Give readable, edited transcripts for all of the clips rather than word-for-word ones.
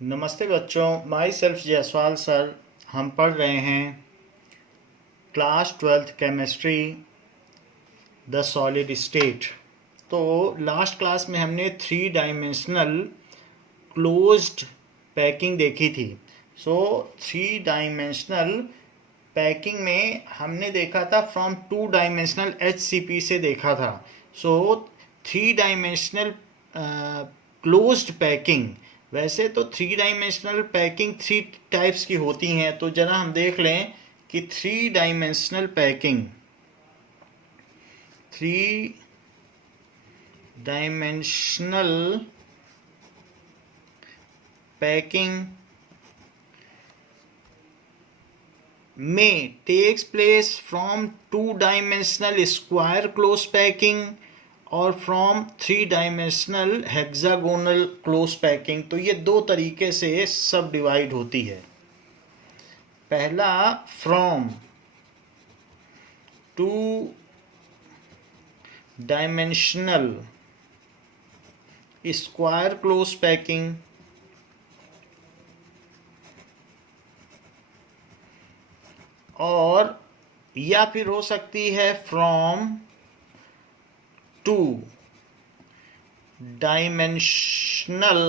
नमस्ते बच्चों, my self Jaiswal sir. हम पढ़ रहे हैं class 12th chemistry the solid state. तो लास्ट क्लास में हमने 3 डायमेंशनल क्लोज्ड पैकिंग देखी थी। 3 डायमेंशनल पैकिंग में हमने देखा था फ्रॉम 2 डायमेंशनल HCP से देखा था। 3 डायमेंशनल क्लोज्ड पैकिंग, वैसे तो 3 डायमेंशनल पैकिंग 3 टाइप्स की होती हैं। तो जरा हम देख लें कि 3 डायमेंशनल पैकिंग में takes place from 2 dimensional square close packing और from 3 dimensional hexagonal close packing. तो ये 2 तरीके से सब डिवाइड होती है। पहला from 2 dimensional square close packing और या फिर हो सकती है from 2 dimensional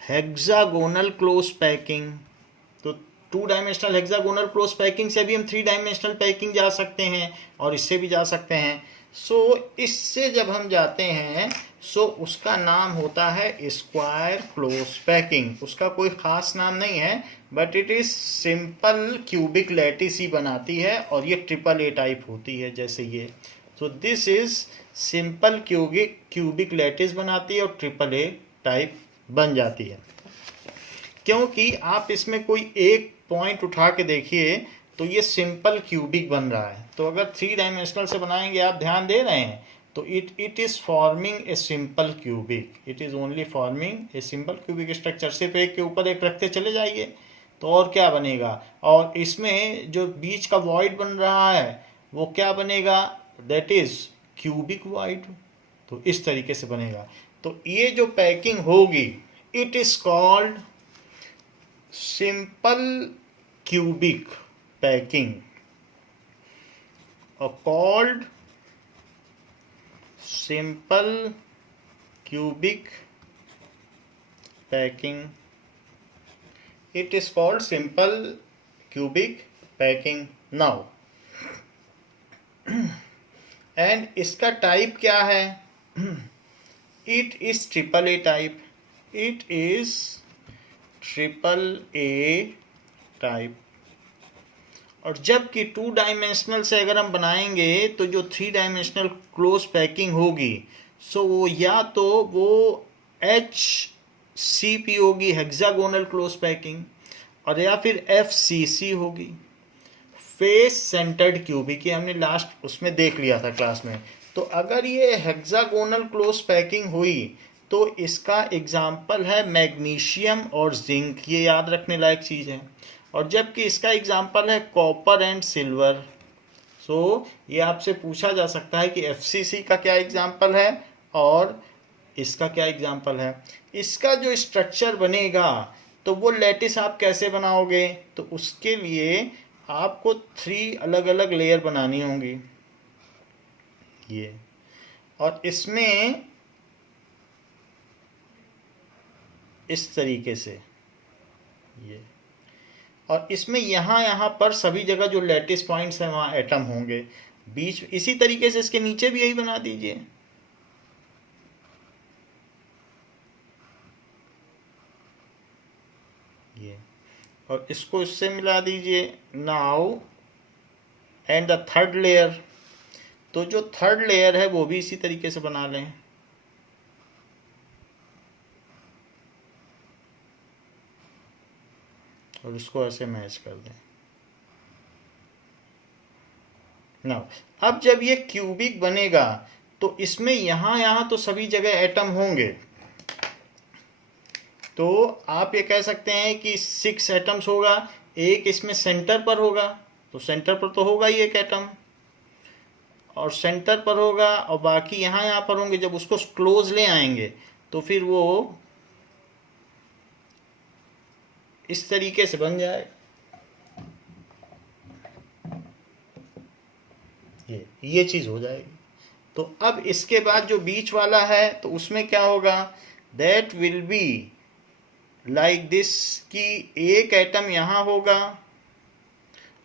hexagonal close packing. तो 2 डायमेंशनल हेक्सागोनल क्लोज पैकिंग से भी हम 3 डायमेंशनल पैकिंग जा सकते हैं और इससे भी जा सकते हैं। इससे जब हम जाते हैं उसका नाम होता है स्क्वायर क्लोज पैकिंग। उसका कोई ख़ास नाम नहीं है, but it is simple cubic lattice ही बनाती है और ये AAA टाइप होती है जैसे ये। This is simple cubic lattice बनाती है और AAA टाइप बन जाती है। क्योंकि आप इसमें कोई एक पॉइंट उठा के देखिए तो ये सिंपल क्यूबिक बन रहा है। तो अगर 3 डायमेंशनल से बनाएंगे, आप ध्यान दे रहे हैं, तो it is forming a simple cubic. It is only forming a simple cubic structure. सिर्फ एक के ऊपर एक रखते चले जाइए तो और क्या बनेगा। और इसमें जो बीच का वॉइड बन रहा है वो क्या बनेगा, दैट इज़ क्यूबिक वॉइड। तो इस तरीके से बनेगा। तो ये जो पैकिंग होगी, it is called simple cubic packing or called simple cubic packing. It is called simple cubic packing now. And इसका टाइप क्या है? It is AAA type. It is AAA type. और जबकि 2 डायमेंशनल से अगर हम बनाएंगे तो जो 3 डायमेंशनल क्लोज पैकिंग होगी वो या तो वो HCP होगी, हेक्सागोनल क्लोज पैकिंग, और या फिर FCC होगी, फेस सेंटर्ड क्यूबिक। ये हमने लास्ट उसमें देख लिया था क्लास में। तो अगर ये हेक्सागोनल क्लोज पैकिंग हुई तो इसका एग्जाम्पल है मैग्नीशियम और जिंक। ये याद रखने लायक चीज़ है। और जबकि इसका एग्जाम्पल है कॉपर एंड सिल्वर। ये आपसे पूछा जा सकता है कि FCC का क्या एग्जाम्पल है और इसका क्या एग्जाम्पल है। इसका जो स्ट्रक्चर बनेगा तो वो लैटिस आप कैसे बनाओगे, तो उसके लिए आपको 3 अलग अलग लेयर बनानी होंगी ये। और इसमें इस तरीके से ये, और इसमें यहाँ पर सभी जगह जो लैटिस पॉइंट्स हैं वहाँ एटम होंगे बीच। इसी तरीके से इसके नीचे भी यही बना दीजिए। ये, और इसको इससे मिला दीजिए। Now and the third layer, तो जो थर्ड लेयर है वो भी इसी तरीके से बना लें। और इसको ऐसे मैच कर दें। नाउ अब जब ये क्यूबिक बनेगा तो इसमें यहाँ तो सभी जगह एटम होंगे। तो आप ये कह सकते हैं कि 6 एटम्स होगा। एक इसमें सेंटर पर होगा, तो सेंटर पर तो होगा ही एक एटम, और सेंटर पर होगा, और बाकी यहाँ पर होंगे। जब उसको क्लोज ले आएंगे तो फिर वो इस तरीके से बन जाए, ये चीज़ हो जाएगी। तो अब इसके बाद जो बीच वाला है तो उसमें क्या होगा, that will be like this, कि एक एटम यहाँ होगा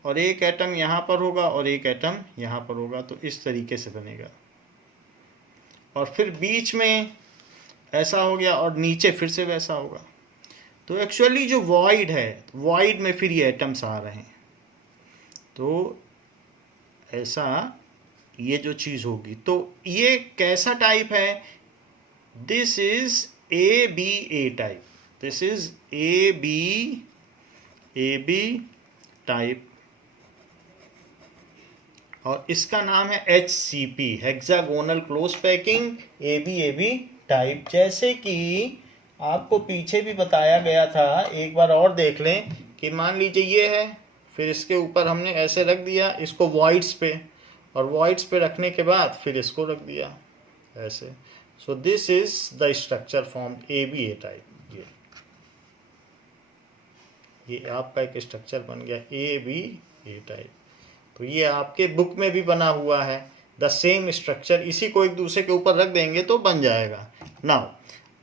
और एक एटम यहाँ पर होगा और एक एटम यहाँ पर होगा, तो इस तरीके से बनेगा। और फिर बीच में ऐसा हो गया और नीचे फिर से वैसा होगा। तो एक्चुअली जो वॉइड है, वॉइड में फिर ये एटम्स आ रहे हैं, तो ऐसा ये जो चीज़ होगी। तो ये कैसा टाइप है, this is a b a type, this is a b type, और इसका नाम है HCP, hexagonal close packing a b type. जैसे कि आपको पीछे भी बताया गया था, एक बार और देख लें कि मान लीजिए ये है, फिर इसके ऊपर हमने ऐसे रख दिया इसको वॉइड्स पे, और वॉइड्स पे रखने के बाद फिर इसको रख दिया ऐसे। So this is the structure form a b a type. ये आपका एक स्ट्रक्चर बन गया ए बी ए टाइप। तो ये आपके बुक में भी बना हुआ है, द सेम स्ट्रक्चर। इसी को एक दूसरे के ऊपर रख देंगे तो बन जाएगा। नाउ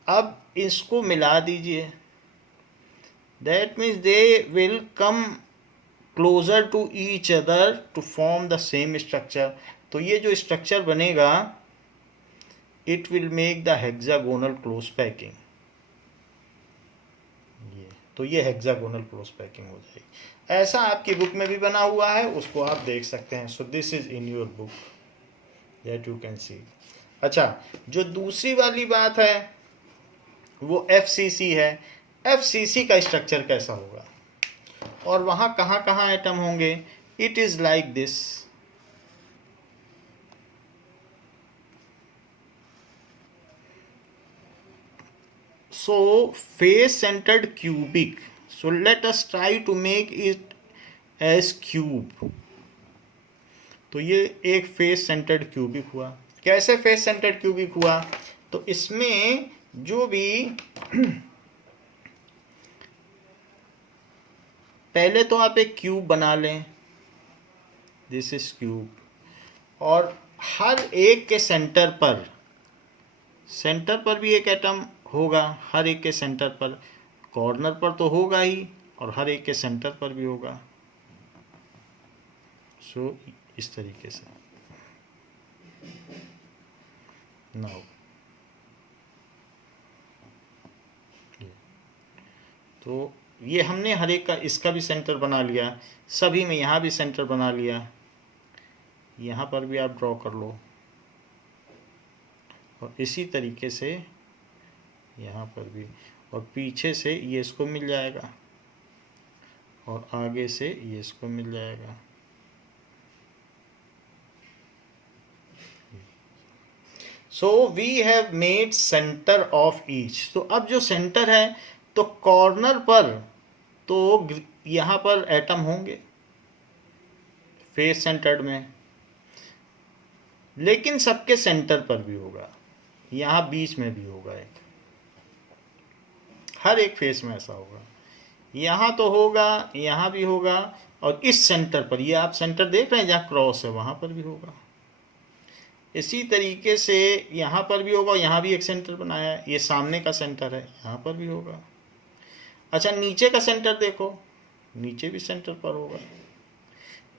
अब इसको मिला दीजिए, that means they will come closer to each other to form the same structure. तो ये जो स्ट्रक्चर बनेगा, it will make the hexagonal close packing. तो ये हेक्सागोनल क्लोज पैकिंग हो जाएगी। ऐसा आपकी बुक में भी बना हुआ है, उसको आप देख सकते हैं। सो this is in your book that you can see. अच्छा, जो दूसरी वाली बात है वो FCC है। FCC का स्ट्रक्चर कैसा होगा और वहाँ कहाँ कहाँ एटम होंगे, it is like this. So face centered cubic, so let us try to make it as cube। तो ये एक फेस सेंटर्ड क्यूबिक हुआ। कैसे फेस सेंटर्ड क्यूबिक हुआ, तो इसमें जो भी पहले तो आप एक क्यूब बना लें, दिस इज क्यूब, और हर एक के सेंटर पर भी एक एटम होगा, हर एक के सेंटर पर, कॉर्नर पर तो होगा ही और हर एक के सेंटर पर भी होगा। सो इस तरीके से। नाउ तो ये हमने हर एक का, इसका भी सेंटर बना लिया, सभी में यहाँ भी सेंटर बना लिया, यहाँ पर भी आप ड्रॉ कर लो, और इसी तरीके से यहाँ पर भी, और पीछे से ये इसको मिल जाएगा और आगे से ये इसको मिल जाएगा। So we have made centre of each. तो अब जो सेंटर है, तो कॉर्नर पर तो यहाँ पर एटम होंगे फेस सेंटर्ड में, लेकिन सबके सेंटर पर भी होगा, यहाँ बीच में भी होगा एक, हर एक फेस में ऐसा होगा। यहाँ तो होगा, यहाँ भी होगा, और इस सेंटर पर, ये आप सेंटर देख रहे हैं जहाँ क्रॉस है, वहाँ पर भी होगा। इसी तरीके से यहाँ पर भी होगा, यहाँ भी एक सेंटर बनाया है, ये सामने का सेंटर है, यहाँ पर भी होगा। अच्छा, नीचे का सेंटर देखो, नीचे भी सेंटर पर होगा।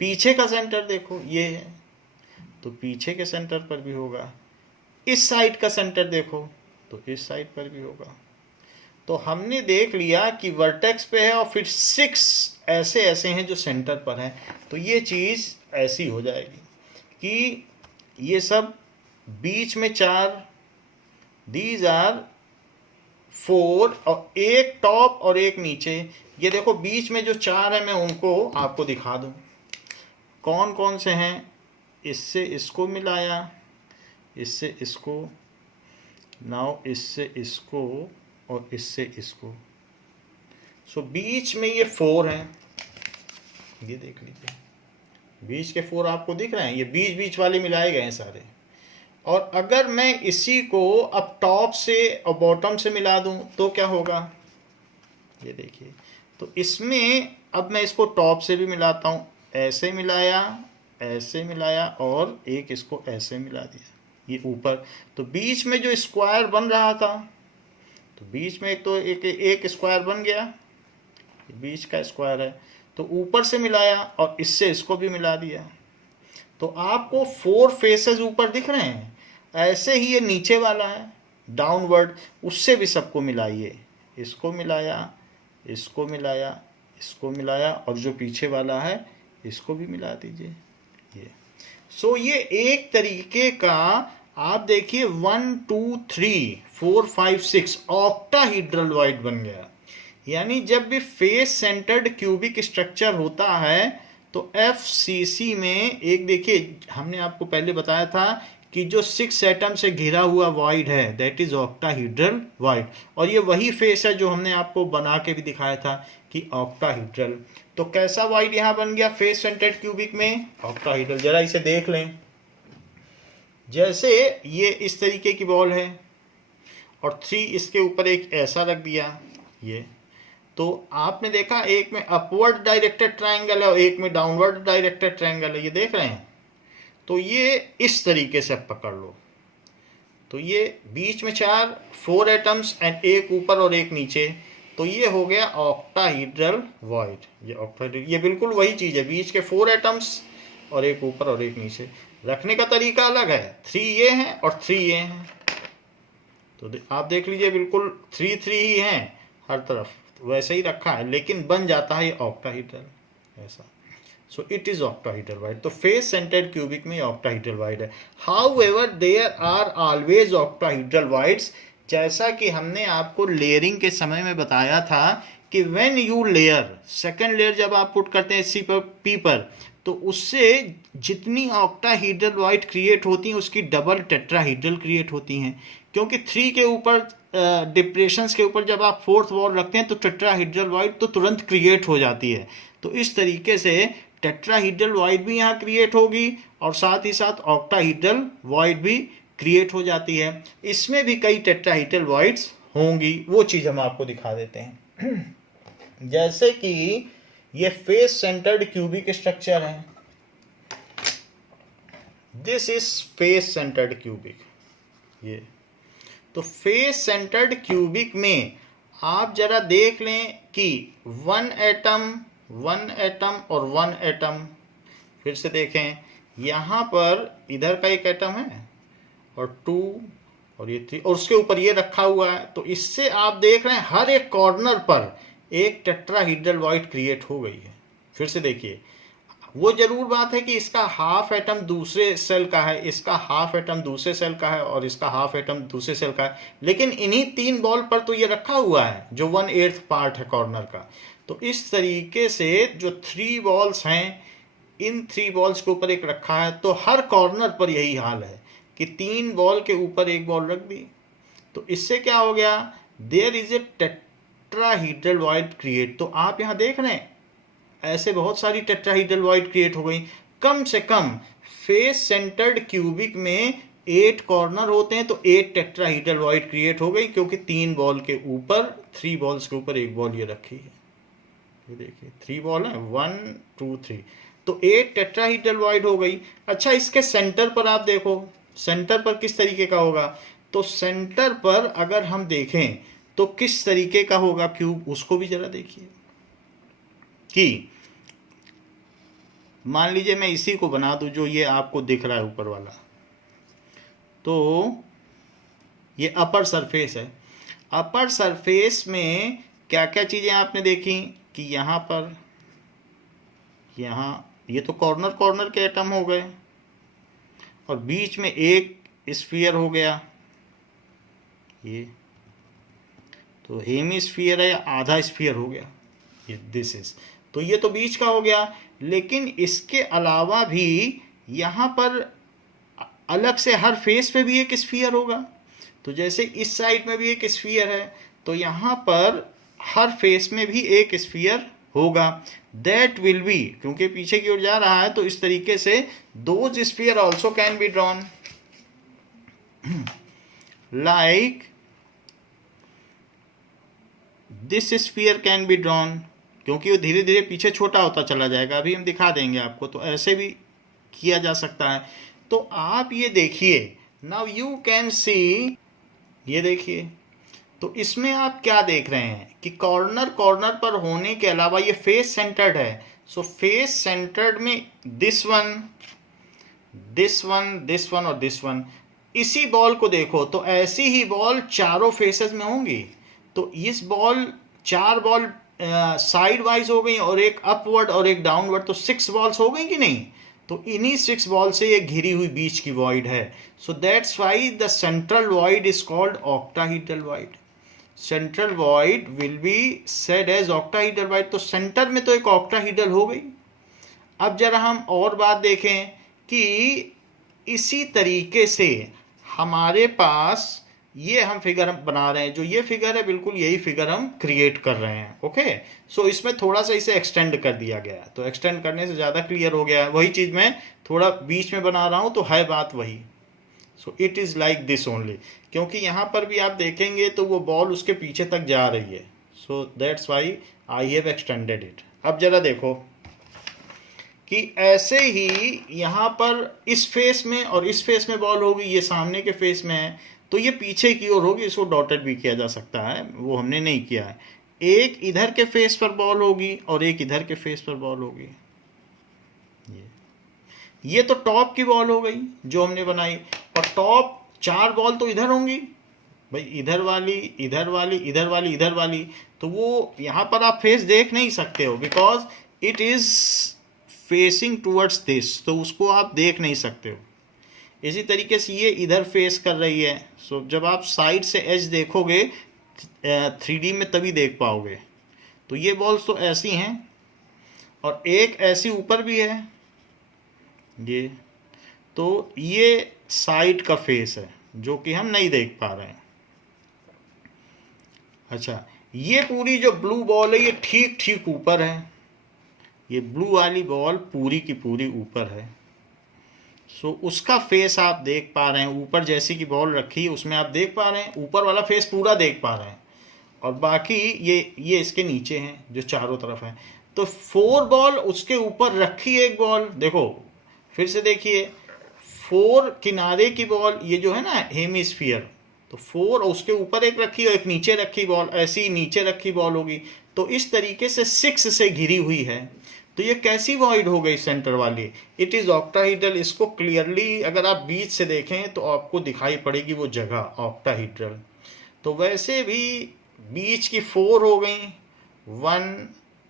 पीछे का सेंटर देखो, ये है, तो पीछे के सेंटर पर भी होगा। इस साइड का सेंटर देखो, तो इस साइड पर भी होगा। तो हमने देख लिया कि वर्टेक्स पे है और फिर 6 ऐसे ऐसे हैं जो सेंटर पर हैं। तो ये चीज़ ऐसी हो जाएगी कि ये सब बीच में 4, दीज आर 4, और एक टॉप और एक नीचे। ये देखो बीच में जो 4 है, मैं उनको आपको दिखा दूं कौन कौन से हैं। इससे इसको मिलाया, इससे इसको, नाउ इससे इसको, और इससे इसको। सो बीच में ये 4 हैं, ये देख लीजिए, बीच के 4 आपको दिख रहे हैं, ये बीच बीच वाले मिलाए गए हैं सारे। और अगर मैं इसी को अब टॉप से और बॉटम से मिला दूं तो क्या होगा, ये देखिए, तो इसमें अब मैं इसको टॉप से भी मिलाता हूँ, ऐसे मिलाया, ऐसे मिलाया और एक इसको ऐसे मिला दिया, ये ऊपर। तो बीच में जो स्क्वायर बन रहा था, तो बीच में एक स्क्वायर बन गया, बीच का स्क्वायर है, तो ऊपर से मिलाया और इससे इसको भी मिला दिया। तो आपको 4 फेसेस ऊपर दिख रहे हैं, ऐसे ही ये नीचे वाला है डाउनवर्ड, उससे भी सबको मिलाइए। इसको मिलाया, इसको मिलाया, इसको मिलाया और जो पीछे वाला है इसको भी मिला दीजिए ये। सो ये एक तरीके का आप देखिए 1 2 3 4 5 6 ऑक्टाहीड्रल बन गया। यानी जब भी फेस सेंटर्ड क्यूबिक स्ट्रक्चर होता है तो FCC में एक देखिए, हमने आपको पहले बताया था कि जो 6 एटम से घिरा हुआ वॉइड है दैट इज ऑक्टाहीड्रल वॉइड, और ये वही फेस है जो हमने आपको बना के भी दिखाया था कि ऑक्टाहीड्रल। तो कैसा वॉइड यहाँ बन गया फेस सेंटर्ड क्यूबिक में? ऑक्टाहीड्रल। जरा इसे देख लें, जैसे ये इस तरीके की बॉल है और 3 इसके ऊपर एक ऐसा रख दिया ये, तो आपने देखा एक में अपवर्ड डायरेक्टेड ट्रायंगल है और एक में डाउनवर्ड डायरेक्टेड ट्रायंगल है, ये देख रहे हैं। तो ये इस तरीके से पकड़ लो, तो ये बीच में 4 एटम्स एंड एक ऊपर और एक नीचे, तो ये हो गया ऑक्टाहीड्रल वॉइड। ये ऑक्टाहीड्रल, ये बिल्कुल वही चीज़ है, बीच के 4 एटम्स और एक ऊपर और एक नीचे। रखने का तरीका अलग है, 3 ये हैं और 3 ये हैं, तो आप देख लीजिए बिल्कुल 3 ही हैं हर तरफ, तो वैसे ही रखा है, लेकिन बन जाता है ये ऑक्टाहीड्रल ऐसा। So it is octahedral void. तो फेस सेंटर्ड क्यूबिक में ऑक्टाहीड्रल वॉइड है। However there are always octahedral voids, जैसा कि हमने आपको लेयरिंग के समय में बताया था कि when you layer, second layer जब आप पुट करते हैं CP पर, तो उससे जितनी ऑक्टाहीड्रल वॉइड क्रिएट होती हैं उसकी डबल टेट्राहीड्रल क्रिएट होती हैं, क्योंकि 3 के ऊपर डिप्रेशंस के ऊपर जब आप 4th वॉल रखते हैं तो टेट्राहीड्रल वॉइड तो तुरंत क्रिएट हो जाती है। तो इस तरीके से टेट्राहीड्रल वॉइड भी यहाँ क्रिएट होगी और साथ ही साथ ऑक्टाहीड्रल वॉइड भी क्रिएट हो जाती है। इसमें भी कई टेट्राहीड्रल वॉइड्स होंगी, वो चीज़ हम आपको दिखा देते हैं। जैसे कि ये फेस सेंटर्ड क्यूबिक स्ट्रक्चर है, this is face centred cubic. ये तो फेस सेंटर्ड क्यूबिक में आप जरा देख लें कि 1 एटम, 1 एटम और 1 एटम, फिर से देखें यहाँ पर इधर का एक एटम है और 2 और ये 3 और उसके ऊपर ये रखा हुआ है, तो इससे आप देख रहे हैं हर एक कॉर्नर पर एक टेट्राहीड्रल वॉइड क्रिएट हो गई है। फिर से देखिए, वो जरूर बात है कि इसका हाफ एटम दूसरे सेल का है, इसका हाफ एटम दूसरे सेल का है और इसका हाफ एटम दूसरे सेल का है, लेकिन इन्हीं 3 बॉल पर तो ये रखा हुआ है जो 1/8 पार्ट है कॉर्नर का। तो इस तरीके से जो 3 बॉल्स हैं, इन 3 बॉल्स के ऊपर एक रखा है, तो हर कॉर्नर पर यही हाल है कि 3 बॉल के ऊपर एक बॉल रख दी। तो इससे क्या हो गया, there is a tetrahedral void create. तो आप यहाँ देख रहे हैं ऐसे बहुत सारी टेट्राहीड्रल वॉइड क्रिएट हो गई। कम से कम फेस सेंटर्ड क्यूबिक में 8 कॉर्नर होते हैं, तो 8 टेट्राहीड्रल वॉइड क्रिएट हो गई, क्योंकि 3 बॉल के ऊपर, 3 बॉल्स के ऊपर एक बॉल ये रखी है। ये देखिए 3 बॉल है, 1 2 3, तो 8 टेट्राहीड्रल वॉइड हो गई। अच्छा, इसके सेंटर पर आप देखो, सेंटर पर किस तरीके का होगा? तो सेंटर पर अगर हम देखें तो किस तरीके का होगा क्यूब, उसको भी जरा देखिए। कि मान लीजिए मैं इसी को बना दूं जो ये आपको दिख रहा है ऊपर वाला, तो ये अपर सरफेस है। अपर सरफेस में क्या क्या चीज़ें आपने देखी कि यहाँ पर, यहाँ ये तो कॉर्नर कॉर्नर के एटम हो गए और बीच में एक स्फीयर हो गया, ये तो हेमिस्फीयर है या आधा स्फीयर हो गया, ये दिस इज, तो ये तो बीच का हो गया। लेकिन इसके अलावा भी यहाँ पर अलग से हर फेस पे भी एक स्फीयर होगा, तो जैसे इस साइड में भी एक स्फीयर है, तो यहाँ पर हर फेस में भी एक स्फीयर होगा। दैट विल बी, क्योंकि पीछे की ओर जा रहा है, तो इस तरीके से those sphere also can be drawn like this sphere can be drawn, क्योंकि वो धीरे धीरे पीछे छोटा होता चला जाएगा, अभी हम दिखा देंगे आपको। तो ऐसे भी किया जा सकता है। तो आप ये देखिए, नाउ यू कैन सी, ये देखिए, तो इसमें आप क्या देख रहे हैं कि कॉर्नर कॉर्नर पर होने के अलावा ये फेस सेंटर्ड है। सो फेस सेंटर्ड में this one, this one, this one और दिस वन। इसी बॉल को देखो तो ऐसी ही बॉल चारों फेसेस में होंगी। तो इस बॉल, 4 बॉल साइड वाइज हो गई और एक अपवर्ड और एक डाउनवर्ड, तो 6 बॉल्स हो गई कि नहीं। तो इन्हीं 6 बॉल से ये घिरी हुई बीच की वॉइड है। So that's why the central void is called octahedral void. Central void will be said as octahedral void. तो सेंटर में तो एक ऑक्टाहीड्रल हो गई। अब जरा हम और बात देखें कि इसी तरीके से हमारे पास ये हम फिगर बना रहे हैं, जो ये फिगर है बिल्कुल यही फिगर हम क्रिएट कर रहे हैं। ओके, सो इसमें थोड़ा सा इसे एक्सटेंड कर दिया गया है, तो एक्सटेंड करने से ज़्यादा क्लियर हो गया है। वही चीज़ मैं थोड़ा बीच में बना रहा हूँ, तो है बात वही। So it is like this only, क्योंकि यहाँ पर भी आप देखेंगे तो वो बॉल उसके पीछे तक जा रही है। So that's Y I have extended it. अब जरा देखो कि ऐसे ही यहाँ पर इस फेस में और इस फेस में बॉल होगी, ये सामने के फेस में है, तो ये पीछे की ओर होगी। इसको डॉटेड भी किया जा सकता है, वो हमने नहीं किया है। एक इधर के फेस पर बॉल होगी और एक इधर के फेस पर बॉल होगी। ये तो टॉप की बॉल हो गई जो हमने बनाई, और टॉप 4 बॉल तो इधर होंगी भाई, इधर वाली, इधर वाली, इधर वाली, इधर वाली। तो वो यहाँ पर आप फेस देख नहीं सकते हो, because it is facing towards this, तो उसको आप देख नहीं सकते हो। इसी तरीके से ये इधर फेस कर रही है। सो जब आप साइड से एज देखोगे 3D में तभी देख पाओगे। तो ये बॉल्स तो ऐसी हैं और एक ऐसी ऊपर भी है ये। तो ये साइड का फेस है जो कि हम नहीं देख पा रहे हैं। अच्छा, ये पूरी जो ब्लू बॉल है ये ठीक ठीक ऊपर है। ये ब्लू वाली बॉल पूरी की पूरी ऊपर है। सो उसका फेस आप देख पा रहे हैं, ऊपर जैसी की बॉल रखी है उसमें आप देख पा रहे हैं, ऊपर वाला फेस पूरा देख पा रहे हैं। और बाकी ये इसके नीचे हैं जो चारों तरफ है। तो 4 बॉल उसके ऊपर रखी है एक बॉल, देखो फिर से देखिए, 4 किनारे की बॉल, ये जो है ना हेमिस्फीयर, तो 4 उसके ऊपर एक रखी और एक नीचे रखी बॉल, ऐसी नीचे रखी बॉल होगी। तो इस तरीके से 6 से घिरी हुई है। तो ये कैसी वॉइड हो गई सेंटर वाली? It is octahedral. इसको क्लियरली अगर आप बीच से देखें तो आपको दिखाई पड़ेगी वो जगह, ऑक्टाहीड्रल। तो वैसे भी बीच की 4 हो गई, 1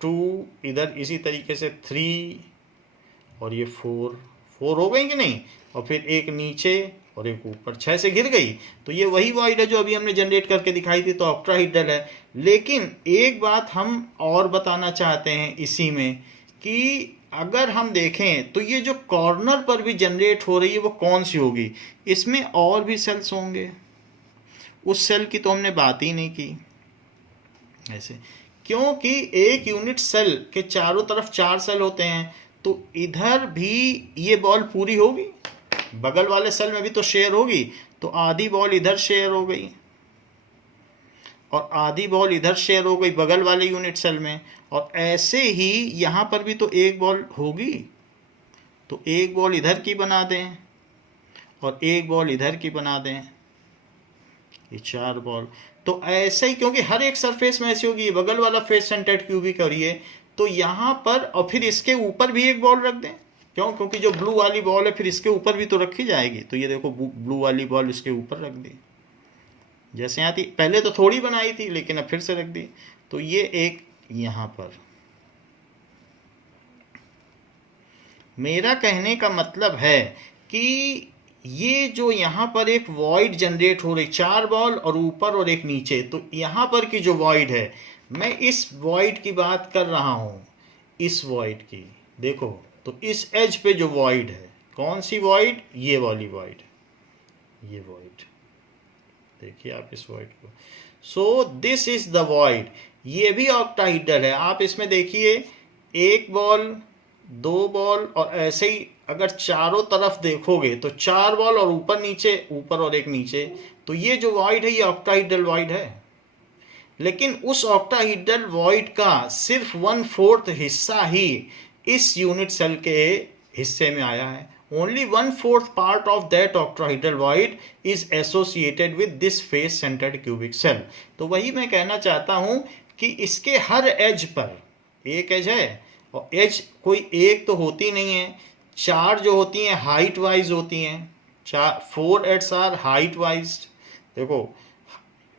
2, इधर इसी तरीके से 3 और ये 4 हो गई कि नहीं, और फिर एक नीचे और एक ऊपर, 6 से गिर गई। तो ये वही वॉइड है जो अभी हमने जनरेट करके दिखाई थी, तो ऑक्टाहीड्रल है। लेकिन एक बात हम और बताना चाहते हैं इसी में कि अगर हम देखें तो ये जो कॉर्नर पर भी जनरेट हो रही है वो कौन सी होगी? इसमें और भी सेल्स होंगे, उस सेल की तो हमने बात ही नहीं की ऐसे, क्योंकि एक यूनिट सेल के चारों तरफ 4 सेल होते हैं। तो इधर भी ये बॉल पूरी होगी, बगल वाले सेल में भी तो शेयर होगी। तो आधी बॉल इधर शेयर हो गई और आधी बॉल इधर शेयर हो गई बगल वाले यूनिट सेल में। और ऐसे ही यहाँ पर भी तो एक बॉल होगी, तो एक बॉल इधर की बना दें और एक बॉल इधर की बना दें, ये 4 बॉल। तो ऐसे ही, क्योंकि हर एक सरफेस में ऐसी होगी, बगल वाला फेस सेंटर्ड क्यूबिक और ये, तो यहाँ पर, और फिर इसके ऊपर भी एक बॉल रख दें। क्यों? क्योंकि जो ब्लू वाली बॉल है फिर इसके ऊपर भी तो रखी जाएगी। तो ये देखो ब्लू वाली बॉल इसके ऊपर रख दी, जैसे यहाँ थी पहले तो थोड़ी बनाई थी लेकिन अब फिर से रख दी। तो ये एक यहाँ पर, मेरा कहने का मतलब है कि ये जो यहाँ पर एक वॉइड जनरेट हो रही, 4 बॉल और ऊपर और एक नीचे, तो यहाँ पर की जो वॉइड है, मैं इस वॉइड की बात कर रहा हूँ, इस वॉइड की। देखो तो इस एज पे जो वॉइड है, कौन सी वॉइड? ये वाली वॉइड, ये वॉइड देखिए आप इस वॉइड को। सो दिस इज द वॉइड। ये भी ऑक्टाहीड्रल है। आप इसमें देखिए, एक बॉल, 2 बॉल, और ऐसे ही अगर चारों तरफ देखोगे तो 4 बॉल और ऊपर नीचे, ऊपर और एक नीचे। तो ये जो वॉइड है ये ऑक्टाहीड्रल वॉइड है। लेकिन उस ऑक्टाहीड्रल वॉइड का सिर्फ 1/4 हिस्सा ही इस यूनिट सेल के हिस्से में आया है। Only 1/4 part of that octahedral void is associated with this face centred cubic cell. तो वही मैं कहना चाहता हूं कि इसके हर एज पर, एक एज है और एज कोई एक तो होती नहीं है, 4 जो होती हैं हाइट वाइज होती हैं, 4 एड्स आर हाइट वाइज। देखो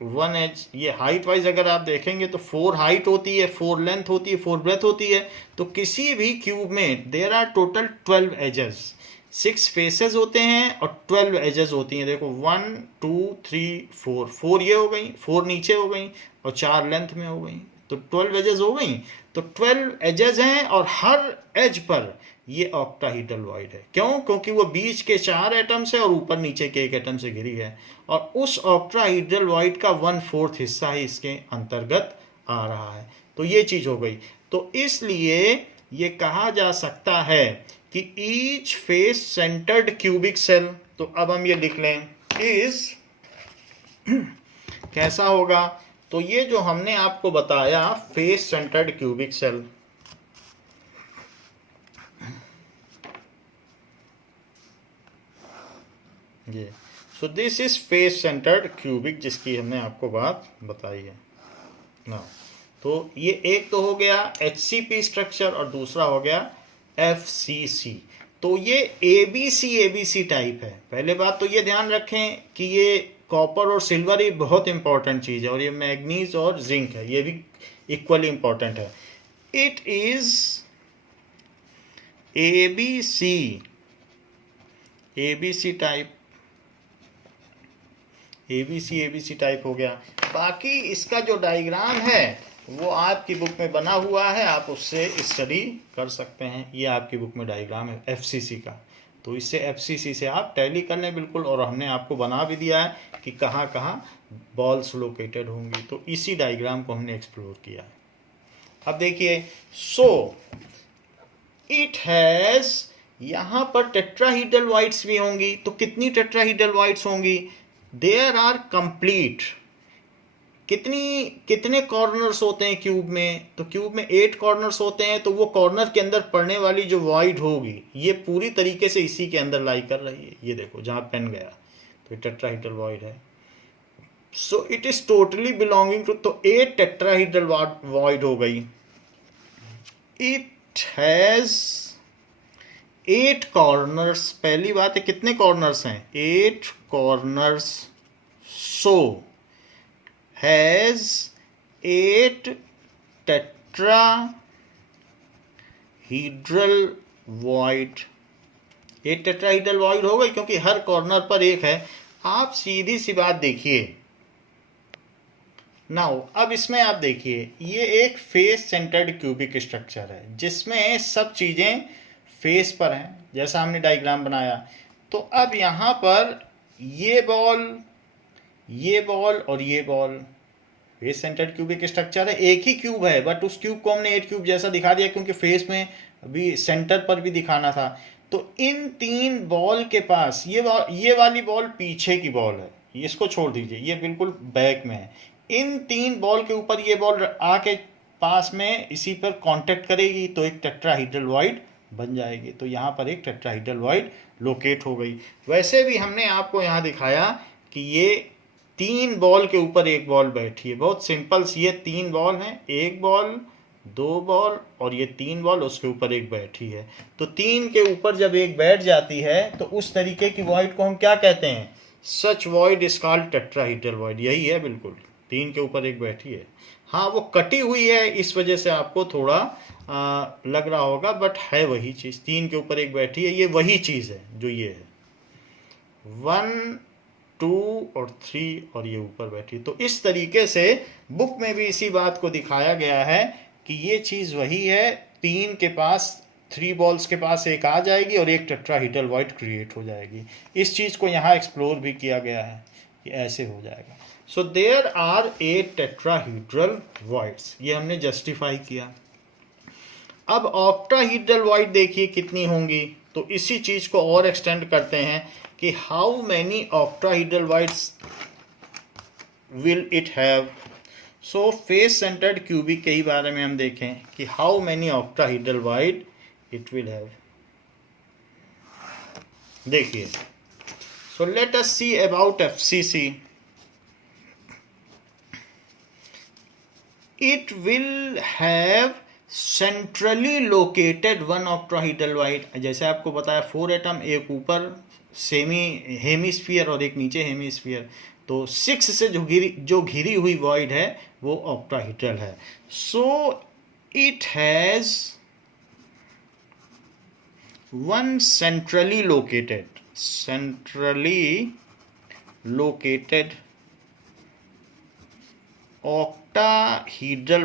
1 एज ये हाइट वाइज अगर आप देखेंगे तो 4 हाइट होती है, 4 लेंथ होती है, 4 ब्रेथ होती है। तो किसी भी क्यूब में there are total 12 edges, 6 faces होते हैं और 12 एजेस होती हैं। देखो 1 2 3 4 ये हो गई, 4 नीचे हो गई और 4 लेंथ में हो गई, तो 12 एजेस हो गई। तो 12 एजेस हैं और हर एज पर ये ऑक्टाहीड्रल वॉइड है। क्यों? क्योंकि वो बीच के 4 एटम्स है और ऊपर नीचे के 1 एटम से घिरी है, और उस ऑक्टाहीड्रल वॉइड का 1/4 हिस्सा ही इसके अंतर्गत आ रहा है। तो ये चीज हो गई। तो इसलिए ये कहा जा सकता है कि each face centred cubic cell, तो अब हम ये लिख लें इज कैसा होगा, तो ये जो हमने आपको बताया फेस सेंटर्ड क्यूबिक सेल, ये सो this is face centred cubic, जिसकी हमने आपको बात बताई है ना। तो ये एक तो हो गया HCP स्ट्रक्चर और दूसरा हो गया FCC। तो ये ABC टाइप है। पहले बात तो ये ध्यान रखें कि ये कॉपर और सिल्वर ये बहुत इंपॉर्टेंट चीज है, और ये मैग्नीज और जिंक है, ये भी इक्वली इंपॉर्टेंट है। It is ABC type, ABC type हो गया। बाकी इसका जो डायग्राम है वो आपकी बुक में बना हुआ है, आप उससे स्टडी कर सकते हैं। ये आपकी बुक में डायग्राम है FCC का, तो इससे FCC से आप टैली कर लें बिल्कुल। और हमने आपको बना भी दिया है कि कहाँ कहाँ बॉल्स लोकेटेड होंगी, तो इसी डायग्राम को हमने एक्सप्लोर किया है। अब देखिए, सो इट हैज, यहाँ पर टेट्राहीड्रल वॉइड्स भी होंगी। तो कितनी टेट्राहीड्रल वॉइड्स होंगी? देयर आर कंप्लीट, कितने कॉर्नर्स होते हैं क्यूब में? तो क्यूब में 8 कॉर्नर्स होते हैं। तो वो कॉर्नर के अंदर पड़ने वाली जो वॉइड होगी ये पूरी तरीके से इसी के अंदर लाई कर रही है। ये देखो जहां पेन गया, तो टेट्राहीड्रल वॉइड है। So it is totally belonging to, तो 8 टेट्राहीड्रल वॉइड हो गई। It has 8 corners. पहली बात है कितने कॉर्नर्स हैं? 8 corners. So has 8 tetrahedral void. 8 tetrahedral void हो गई क्योंकि हर कॉर्नर पर एक है। आप सीधी सी बात देखिए नाउ, अब इसमें आप देखिए, ये एक फेस सेंटर्ड क्यूबिक स्ट्रक्चर है जिसमें सब चीजें फेस पर हैं, जैसा हमने डायग्राम बनाया। तो अब यहाँ पर ये बॉल और ये ball face centred cubic structure है। एक ही क्यूब है बट उस क्यूब को हमने 8 क्यूब जैसा दिखा दिया क्योंकि फेस में अभी सेंटर पर भी दिखाना था। तो इन 3 बॉल के पास ये वाली बॉल पीछे की बॉल है, इसको छोड़ दीजिए, ये बिल्कुल बैक में है। इन 3 बॉल के ऊपर ये बॉल आके पास में इसी पर कांटेक्ट करेगी तो एक टेट्राहीड्रल वॉइड बन जाएगी। तो यहाँ पर एक टेट्राहीड्रल वॉइड लोकेट हो गई। वैसे भी हमने आपको यहाँ दिखाया कि ये 3 बॉल के ऊपर एक बॉल बैठी है। बहुत सिंपल सी, ये 3 बॉल हैं, एक बॉल, 2 बॉल और ये 3 बॉल, उसके ऊपर एक बैठी है। तो 3 के ऊपर जब एक बैठ जाती है तो उस तरीके की वॉइड को हम क्या कहते हैं? Such void is called tetrahedral void. यही है बिल्कुल, 3 के ऊपर एक बैठी है। हाँ वो कटी हुई है इस वजह से आपको थोड़ा लग रहा होगा, बट है वही चीज़। 3 के ऊपर एक बैठी है, ये वही चीज़ है जो ये है। 1 2 और 3 और ये ऊपर बैठी। तो इस तरीके से बुक में भी इसी बात को दिखाया गया है कि ये चीज़ वही है। 3 के पास, 3 बॉल्स के पास एक आ जाएगी और एक टेट्राहीड्रल वॉइड क्रिएट हो जाएगी। इस चीज़ को यहाँ एक्सप्लोर भी किया गया है कि ऐसे हो जाएगा। So there are 8 tetrahedral voids, ये हमने जस्टिफाई किया। अब ऑक्टाहीड्रल वॉइड देखिए कितनी होंगी। तो इसी चीज को और एक्सटेंड करते हैं कि how many octahedral voids will it have. So face centred cubic के ही बारे में हम देखें कि how many octahedral void it will have. देखिए, so let us see about FCC. It will have centrally located one octahedral void. जैसे आपको बताया 4 एटम, एक ऊपर सेमी हेमिस्फीयर और एक नीचे हेमिस्फीयर, तो 6 से जो घिरी हुई वॉइड है वो ऑक्टाहेड्रल है। So it has one centrally located octahedral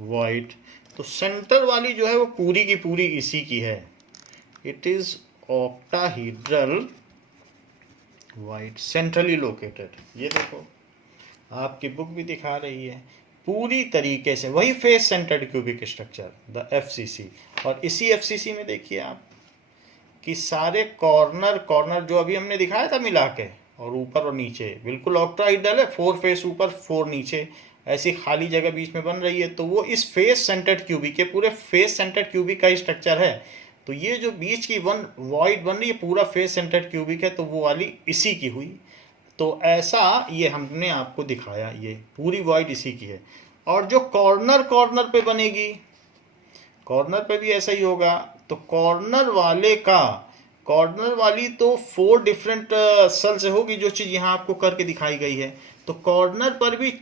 void। तो सेंटर वाली जो है वो पूरी की पूरी इसी की है। It is octahedral void centrally located. ये देखो, आपकी बुक भी दिखा रही है पूरी तरीके से वही face centred cubic structure, the FCC. और इसी एफसीसी में देखिए आप कि सारे कॉर्नर जो अभी हमने दिखाया था मिला के, और ऊपर और नीचे बिल्कुल ऑक्टाहेड्रल है, 4 फेस ऊपर 4 नीचे, ऐसी खाली जगह बीच में बन रही है। तो वो इस फेस सेंटर्ड क्यूबिक के पूरे फेस सेंटर्ड क्यूबिक का ही स्ट्रक्चर है। तो ये जो बीच की वन वॉइड बन रही है पूरा फेस सेंटर्ड क्यूबिक है, तो वो वाली इसी की हुई। तो ऐसा ये हमने आपको दिखाया, ये पूरी वॉइड इसी की है। और जो कॉर्नर पे बनेगी, कॉर्नर पे भी ऐसा ही होगा। तो कॉर्नर वाली तो 4 डिफरेंट सेल से होगी, जो चीज़ यहाँ आपको करके दिखाई गई है। तो कॉर्नर पर भी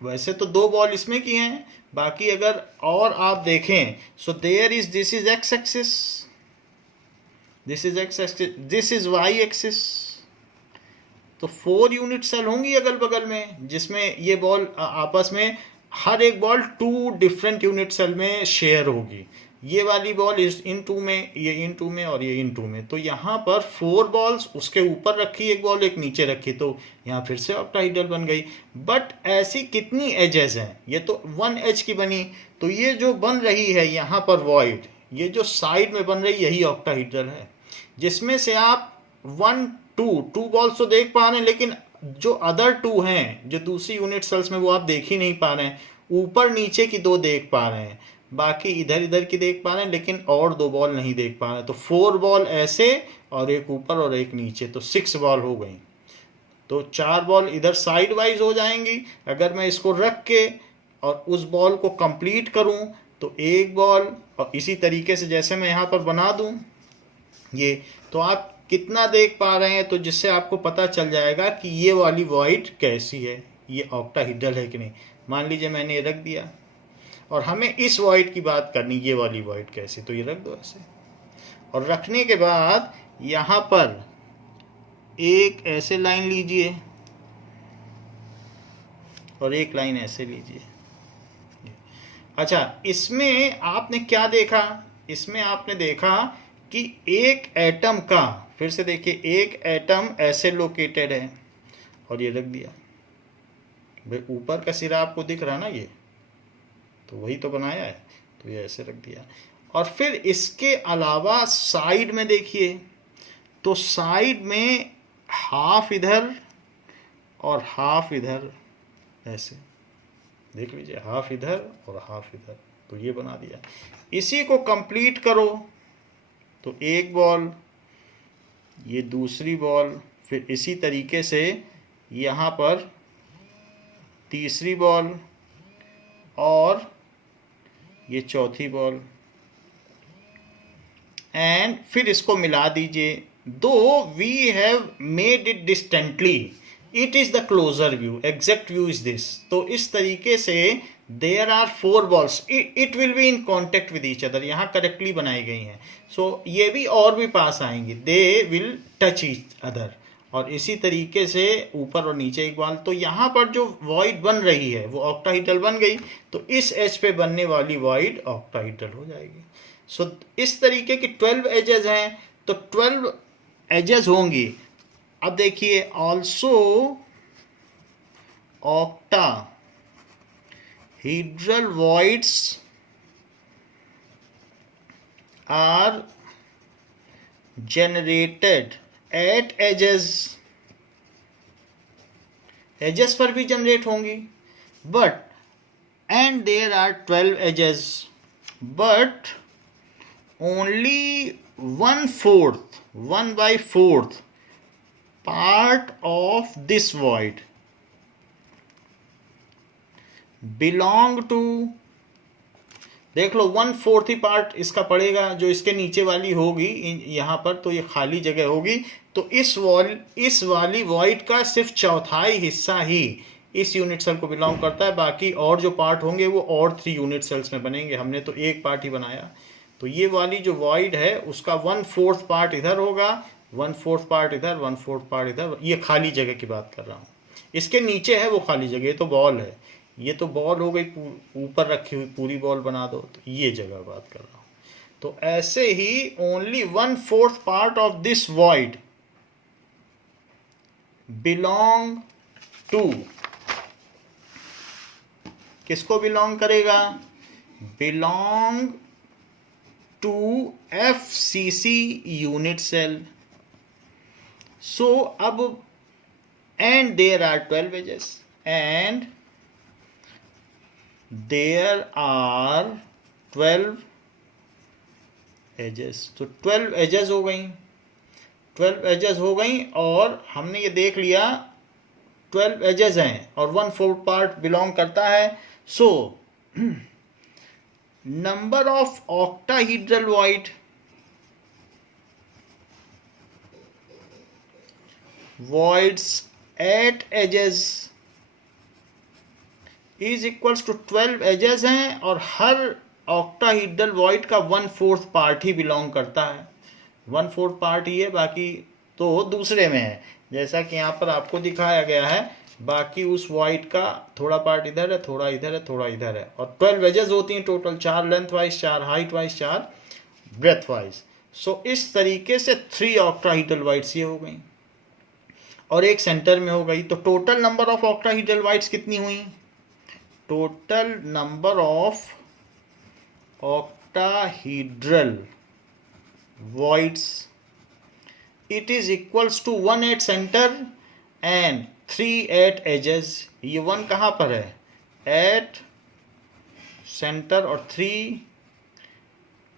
वैसे तो 2 बॉल इसमें की हैं, बाकी अगर और आप देखें, so this is x axis, this is y axis. तो 4 यूनिट सेल होंगी अगल बगल में, जिसमें ये बॉल आपस में हर एक बॉल 2 डिफरेंट यूनिट सेल में शेयर होगी। ये वाली बॉल इन 2 में, ये इन 2 में और ये इन 2 में। तो यहाँ पर 4 बॉल्स उसके ऊपर रखी एक बॉल, एक नीचे रखी, तो यहाँ फिर से ऑक्टाहेड्रल बन गई। बट ऐसी कितनी एजेस हैं? ये तो 1 एज की बनी। तो ये जो बन रही है यहाँ पर वॉइड, ये जो साइड में बन रही यही ऑक्टाहेड्रल है, जिसमें से आप 1 2 बॉल्स तो देख पा रहे हैं, लेकिन जो अदर 2 हैं जो दूसरी यूनिट सेल्स में, वो आप देख ही नहीं पा रहे हैं। ऊपर नीचे की 2 देख पा रहे हैं, बाकी इधर की देख पा रहे हैं, लेकिन और 2 बॉल नहीं देख पा रहे हैं। तो 4 बॉल ऐसे और एक ऊपर और एक नीचे, तो 6 बॉल हो गई। तो 4 बॉल इधर साइड वाइज हो जाएंगी। अगर मैं इसको रख के और उस बॉल को कंप्लीट करूं तो एक बॉल, और इसी तरीके से जैसे मैं यहाँ पर बना दूं ये, तो आप कितना देख पा रहे हैं, तो जिससे आपको पता चल जाएगा कि ये वाली वॉइड कैसी है, ये ऑक्टाहेड्रल है कि नहीं। मान लीजिए मैंने ये रख दिया और हमें इस वॉइड की बात करनी, ये वाली वॉइड कैसी, तो ये रख दो ऐसे। और रखने के बाद यहाँ पर एक ऐसे लाइन लीजिए और एक लाइन ऐसे लीजिए। अच्छा, इसमें आपने क्या देखा? इसमें आपने देखा कि एक एटम का, फिर से देखिए, एक एटम ऐसे लोकेटेड है और ये रख दिया। भाई ऊपर का सिरा आपको दिख रहा ना, ये तो वही तो बनाया है, तो ये ऐसे रख दिया। और फिर इसके अलावा साइड में देखिए, तो साइड में हाफ इधर और हाफ इधर, ऐसे देख लीजिए, हाफ इधर और हाफ इधर, तो ये बना दिया। इसी को कंप्लीट करो तो एक बॉल, ये दूसरी बॉल, फिर इसी तरीके से यहाँ पर तीसरी बॉल और ये चौथी बॉल, एंड फिर इसको मिला दीजिए। Though we have made it distantly, it is the closer view, exact view is this. तो इस तरीके से there are 4 balls, it will be in contact with each other, यहाँ करेक्टली बनाई गई हैं। सो ये भी और भी पास आएंगे, they will touch each other. और इसी तरीके से ऊपर और नीचे एक बॉल। तो यहाँ पर जो वॉइड बन रही है वो ऑक्टाहेड्रल बन गई, तो इस एज पे बनने वाली वॉइड ऑक्टाहेड्रल हो जाएगी। सो इस तरीके की 12 एजेस हैं, तो 12 एजेस होंगी। अब देखिए, also octahedral voids are generated at edges edges पर भी जनरेट होंगी, but and there are 12 edges, but only 1/4 1/4 part of this void belong to, देख लो 1/4 ही पार्ट इसका पड़ेगा जो इसके नीचे वाली होगी यहाँ पर, तो ये खाली जगह होगी, तो इस वाली वॉइड का सिर्फ चौथाई हिस्सा ही इस यूनिट सेल को बिलोंग करता है, बाकी और जो पार्ट होंगे वो और 3 यूनिट सेल्स में बनेंगे, हमने तो एक पार्ट ही बनाया। तो ये वाली जो वॉइड है उसका 1/4 पार्ट इधर होगा, 1/4 पार्ट इधर, 1/4 पार्ट इधर, ये खाली जगह की बात कर रहा हूँ। इसके नीचे है वो खाली जगह, ये तो बॉल है, ये तो बॉल हो गई ऊपर रखी हुई, पूरी बॉल बना दो, तो ये जगह बात कर रहा हूँ। तो ऐसे ही only 1/4 part of this void belong to, किसको बिलोंग करेगा? Belong to FCC unit cell. So अब and there are 12 edges, and there are 12 edges, तो 12 एजेस हो गई, 12 एजेस हो गई, और हमने ये देख लिया 12 एजेस हैं और 1/4 पार्ट बिलोंग करता है। So number of octahedral void, voids at edges is equals to 12 edges हैं, और हर ऑक्टाहीड्रल वॉइड का 1/4 पार्ट ही बिलोंग करता है, 1/4 पार्ट ही है, बाकी तो दूसरे में है, जैसा कि यहाँ पर आपको दिखाया गया है, बाकी उस वॉइड का थोड़ा पार्ट इधर है, थोड़ा इधर है, थोड़ा इधर है, और 12 एजेस होती हैं total, 4 length wise, 4 height wise, 4 breadth wise. So इस तरीके से 3 ऑक्टाहीड्रल वॉइड्स ये हो गई और एक सेंटर में हो गई। तो total number of octahedral voids कितनी हुई? Total number of octahedral voids, it is equals to 1 at centre and 3 at edges. ये 1 कहाँ पर है? एट सेंटर, और 3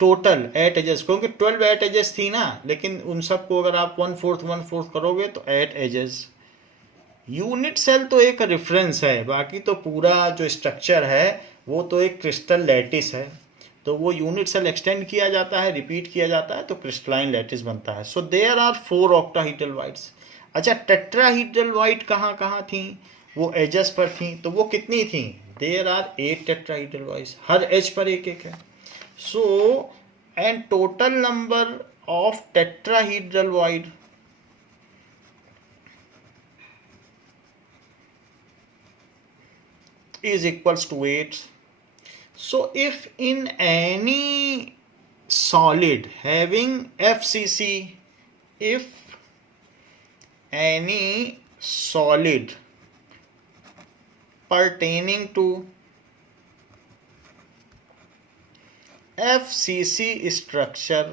टोटल एट एजेस, क्योंकि 12 एट एजेस थी ना, लेकिन उन सबको अगर आप 1/4 करोगे तो 8 एजेस। यूनिट सेल तो एक रेफरेंस है, बाकी तो पूरा जो स्ट्रक्चर है वो तो एक क्रिस्टल लैटिस है, तो वो यूनिट सेल एक्सटेंड किया जाता है, रिपीट किया जाता है, तो क्रिस्टलाइन लैटिस बनता है। So there are 4 octahedral voids. अच्छा, टेट्राहीड्रल वॉइड कहाँ कहाँ थी? वो एजेस पर थी, तो वो कितनी थी? देयर आर 8 टेट्राहीड्रल वॉइड्स, हर एज पर एक एक है। So, and total number of tetrahedral void is equals to 8. So, if in any solid having FCC, if any solid pertaining to FCC structure,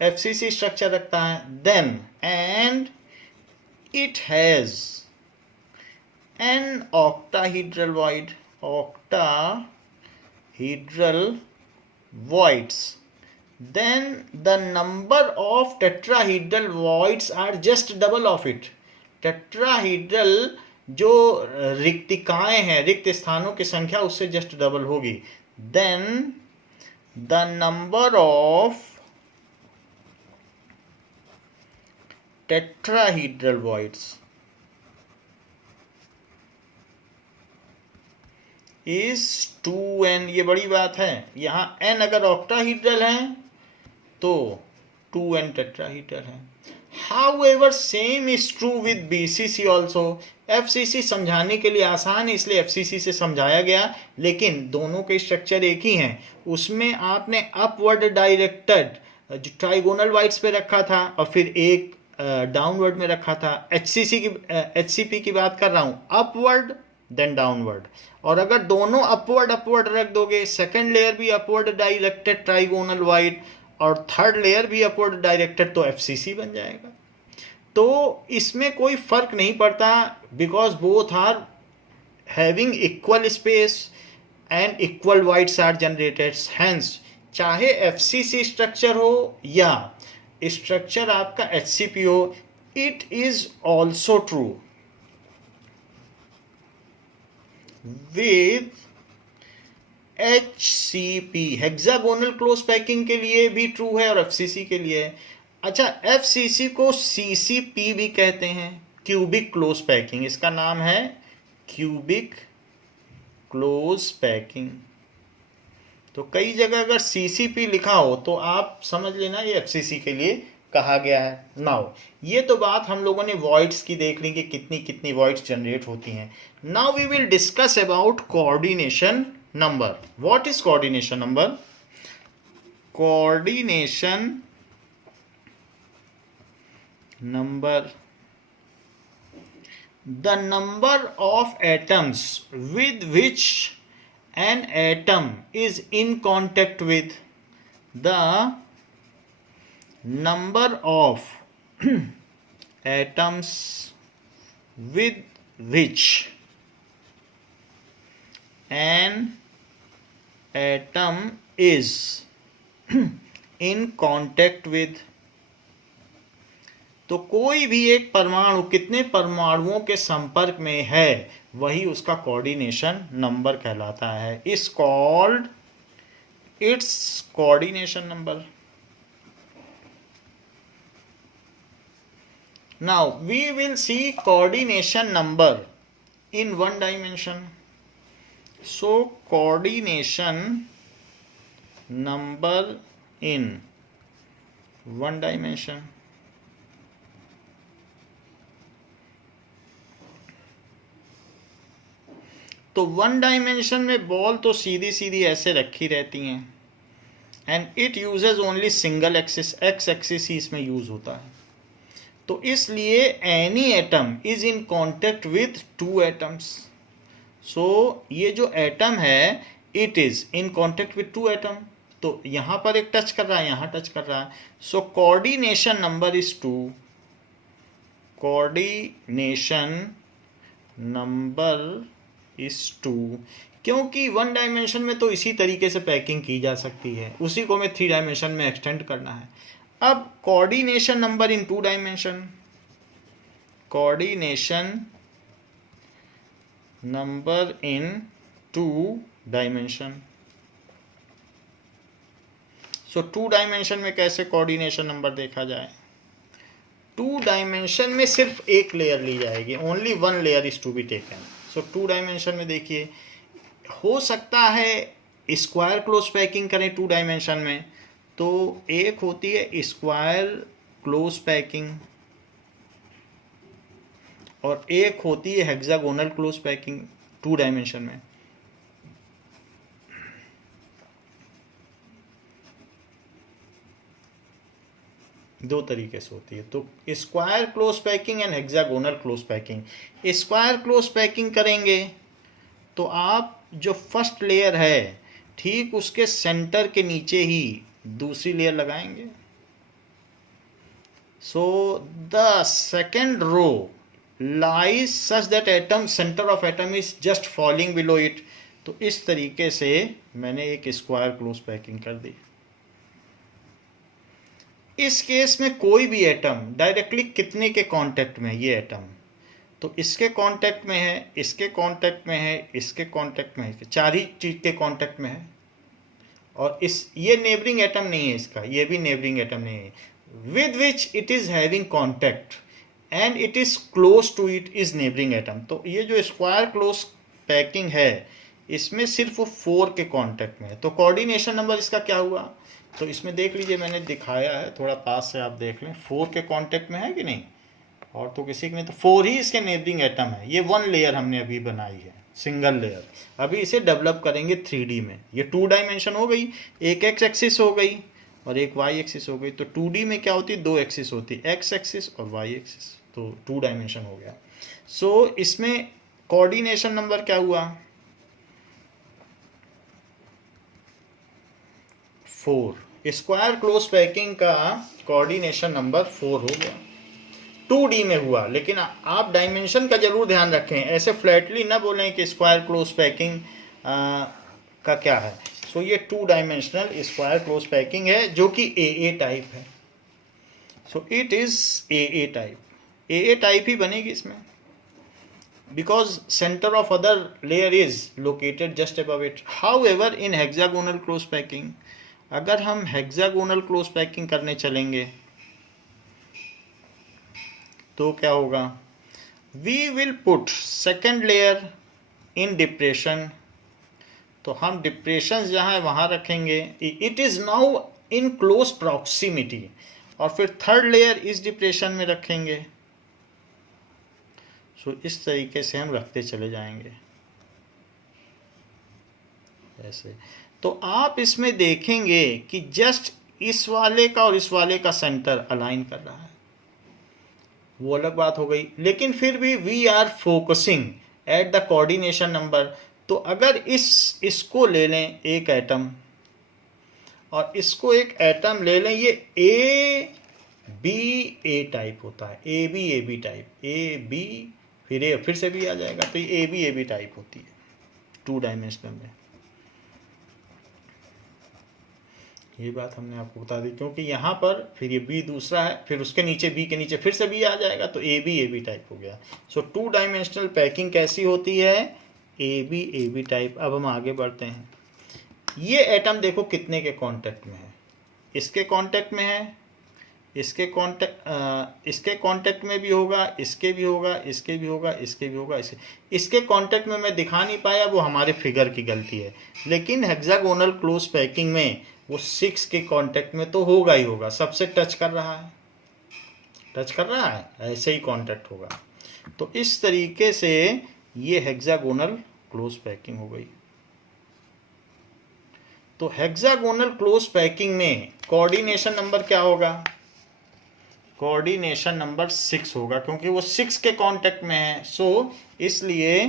FCC structure रखता है, then and it has an octahedral void, octahedral voids, then the number of tetrahedral voids are just double of it. tetrahedral जो रिक्तिकाएं हैं, रिक्त स्थानों की संख्या उससे just double होगी। then the number of tetrahedral voids is 2n। ये बड़ी बात है, यहाँ n अगर ऑक्टाहीड्रल है तो 2n टेट्राहीड्रल है। However, same is true with BCC also. FCC समझाने के लिए आसान है, इसलिए FCC से समझाया गया, लेकिन दोनों के स्ट्रक्चर एक ही हैं। उसमें आपने अपवर्ड डायरेक्टेड जो ट्राइगोनल वाइड्स पे रखा था और फिर एक डाउनवर्ड में रखा था। HCP की बात कर रहा हूँ, अपवर्ड देन डाउनवर्ड, और अगर दोनों अपवर्ड रख दोगे, सेकेंड लेयर भी अपवर्ड डायरेक्टेड ट्राइगोनल वाइड और थर्ड लेयर भी अपवर्ड डायरेक्टेड, तो FCC बन जाएगा। तो इसमें कोई फर्क नहीं पड़ता, because both are having equal space and equal voids are generated. Hence चाहे FCC स्ट्रक्चर हो या स्ट्रक्चर आपका HCP हो, it is also true with HCP। Hexagonal close packing के लिए भी ट्रू है और FCC के लिए है। अच्छा, FCC को CCP भी कहते हैं, क्यूबिक क्लोज पैकिंग। इसका नाम है क्यूबिक क्लोज पैकिंग। तो कई जगह अगर CCP लिखा हो तो आप समझ लेना ये FCC के लिए कहा गया है। नाउ ये तो बात हम लोगों ने वॉइड्स की देख ली कि कितनी कितनी वॉइड्स जनरेट होती हैं। Now we will discuss about coordination number. What is coordination number? Coordination number, the number of atoms with which an atom is in contact with, the number of atoms with which an atom is in contact with। तो कोई भी एक परमाणु कितने परमाणुओं के संपर्क में है वही उसका कोऑर्डिनेशन नंबर कहलाता है। Is called its coordination number. Now we will see coordination number in one dimension. So coordination number in one dimension. तो वन डायमेंशन में बॉल तो सीधी सीधी ऐसे रखी रहती हैं and it uses only single axis, x axis ही इसमें यूज होता है। तो इसलिए any atom is in contact with two atoms. So ये जो एटम है it is in contact with to atom. तो यहाँ पर एक टच कर रहा है, यहाँ टच कर रहा है। सो coordination number is 2। Coordination number is 2, क्योंकि वन डायमेंशन में तो इसी तरीके से पैकिंग की जा सकती है, उसी को हमें 3 डायमेंशन में एक्सटेंड करना है। अब कोऑर्डिनेशन नंबर इन 2 डायमेंशन, कोऑर्डिनेशन नंबर इन 2 डायमेंशन। सो 2 डायमेंशन में कैसे कोऑर्डिनेशन नंबर देखा जाए? 2 डायमेंशन में सिर्फ एक लेयर ली जाएगी, only 1 layer is to be taken. So 2 dimension में देखिए, हो सकता है स्क्वायर क्लोज पैकिंग करें 2 डायमेंशन में, तो एक होती है स्क्वायर क्लोज पैकिंग और एक होती है हेक्सागोनल क्लोज पैकिंग 2 डायमेंशन में। दो तरीके से होती है, तो square close packing and hexagonal close packing. Square close packing करेंगे तो आप जो फर्स्ट लेयर है ठीक उसके सेंटर के नीचे ही दूसरी लेयर लगाएंगे। So the second row lies such that atom centre of atom is just falling below it. तो इस तरीके से मैंने एक स्क्वायर क्लोज पैकिंग कर दी। इस केस में कोई भी एटम डायरेक्टली कितने के कांटेक्ट में है? ये एटम तो इसके कांटेक्ट में है, इसके कांटेक्ट में है, इसके कांटेक्ट में है, 4 ही चीज के कांटेक्ट में है। और इस ये नेबरिंग एटम नहीं है, इसका ये भी नेबरिंग एटम नहीं है। With which it is having contact and it is close to it is neighbouring atom. तो ये जो स्क्वायर क्लोज पैकिंग है इसमें सिर्फ वो 4 के कांटेक्ट में है। तो कोऑर्डिनेशन नंबर इसका क्या हुआ? तो इसमें देख लीजिए, मैंने दिखाया है, थोड़ा पास से आप देख लें, 4 के कांटेक्ट में है कि नहीं, और तो किसी के नहीं, तो 4 ही इसके नेबरिंग एटम है। ये 1 लेयर हमने अभी बनाई है, सिंगल लेयर। अभी इसे डेवलप करेंगे 3D में। ये 2 डायमेंशन हो गई, एक एक्स एक्सिस हो गई और एक वाई एक्सिस हो गई। तो 2D में क्या होती है? 2 एक्सिस होती है, एक्स एक्सिस और वाई एक्सिस। तो 2 डायमेंशन हो गया। सो इसमें कोऑर्डिनेशन नंबर क्या हुआ? 4। स्क्वायर क्लोज पैकिंग का कोऑर्डिनेशन नंबर 4 हो गया। 2D में हुआ, लेकिन आप डायमेंशन का जरूर ध्यान रखें, ऐसे फ्लैटली ना बोलें कि स्क्वायर क्लोज पैकिंग का क्या है। सो ये 2 डायमेंशनल स्क्वायर क्लोज पैकिंग है जो कि AA टाइप है। So it is AA type, AA type ही बनेगी इसमें, because center of other layer is located just above it. However, in hexagonal close packing, अगर हम hexagonal close packing करने चलेंगे तो क्या होगा, we will put second layer in depression, तो हम डिप्रेशन जहाँ है वहाँ रखेंगे, it is now in close proximity, और फिर थर्ड लेयर इस डिप्रेशन में रखेंगे। सो इस तरीके से हम रखते चले जाएंगे ऐसे। तो आप इसमें देखेंगे कि जस्ट इस वाले का और इस वाले का सेंटर अलाइन कर रहा है, वो अलग बात हो गई, लेकिन फिर भी we are focusing at the coordination number. तो अगर इसको ले लें एक एटम और इसको एक एटम ले लें, ये A टाइप होता है, AB टाइप, AB फिर A फिर से भी आ जाएगा, तो ये AB टाइप होती है 2 डायमेंशनल में। ये बात हमने आपको बता दी, क्योंकि यहाँ पर फिर ये B दूसरा है, फिर उसके नीचे B के नीचे फिर से B आ जाएगा, तो AB टाइप हो गया। सो 2 डायमेंशनल पैकिंग कैसी होती है, AB टाइप। अब हम आगे बढ़ते हैं। ये एटम देखो कितने के कांटेक्ट में है, इसके कांटेक्ट में है, इसके कांटेक्ट में भी होगा, इसके भी होगा, इसके भी होगा, इसके भी होगा, इसके कांटेक्ट में मैं दिखा नहीं पाया, वो हमारे फिगर की गलती है, लेकिन हेक्सागोनल क्लोज पैकिंग में वो 6 के कांटेक्ट में तो होगा ही होगा, सबसे टच कर रहा है, ऐसे ही कांटेक्ट होगा। तो इस तरीके से ये हेक्सागोनल क्लोज पैकिंग हो गई। तो हेक्सागोनल क्लोज पैकिंग में कोऑर्डिनेशन नंबर क्या होगा, कोऑर्डिनेशन नंबर 6 होगा, क्योंकि वो 6 के कांटेक्ट में है। सो इसलिए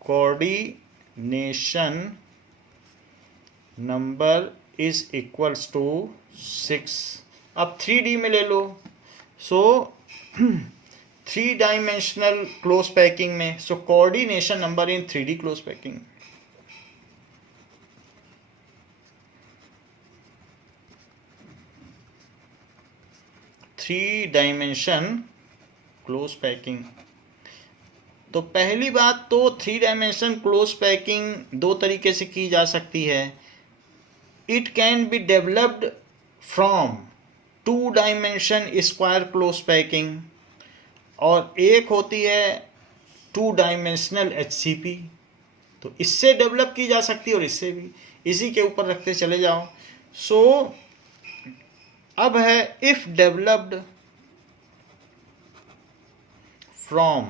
coordination number is equals to 6। अब 3D में ले लो। सो 3 डायमेंशनल क्लोज पैकिंग में, so coordination number in 3D close packing, three dimension close packing. तो पहली बात तो 3 डायमेंशन क्लोज पैकिंग 2 तरीके से की जा सकती है। It can be developed from 2 dimension square close packing, और एक होती है 2 डायमेंशनल HCP। तो इससे डेवलप की जा सकती है और इससे भी, इसी के ऊपर रखते चले जाओ। सो अब है if developed from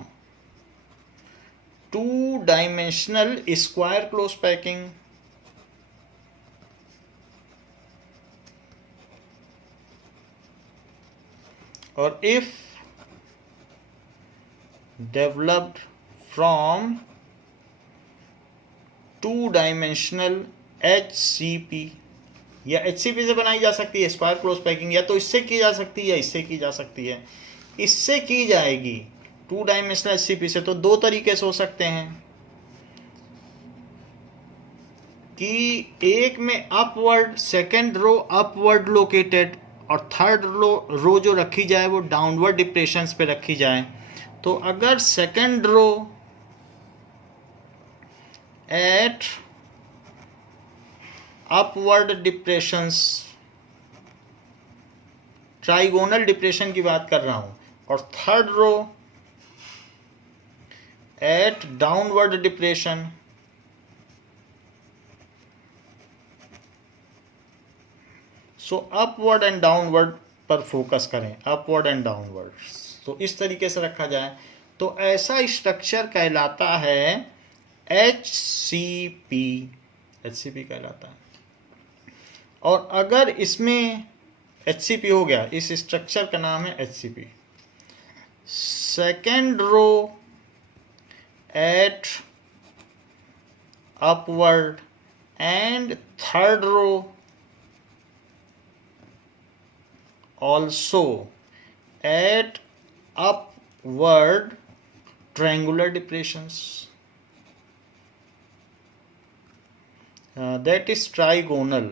2 dimensional square close packing, और if developed from 2 dimensional HCP, या HCP से बनाई जा सकती है स्क्वायर क्लोज पैकिंग, या तो इससे की जा सकती है या इससे की जा सकती है। इससे की जाएगी 2 डायमेंशनल HCP से, तो 2 तरीके से हो सकते हैं कि एक में upward, second row upward located, और थर्ड रो जो रखी जाए वो डाउनवर्ड डिप्रेशंस पे रखी जाए। तो अगर second row at upward depressions, trigonal depression की बात कर रहा हूं, और third row at downward depression, so upward and downward पर फोकस करें, अपवर्ड एंड डाउनवर्ड। तो इस तरीके से रखा जाए तो ऐसा स्ट्रक्चर कहलाता है HCP, HCP कहलाता है। और अगर इसमें HCP हो गया, इस स्ट्रक्चर का नाम है HCP। Second row at upward and third row also at upward triangular depressions, that is trigonal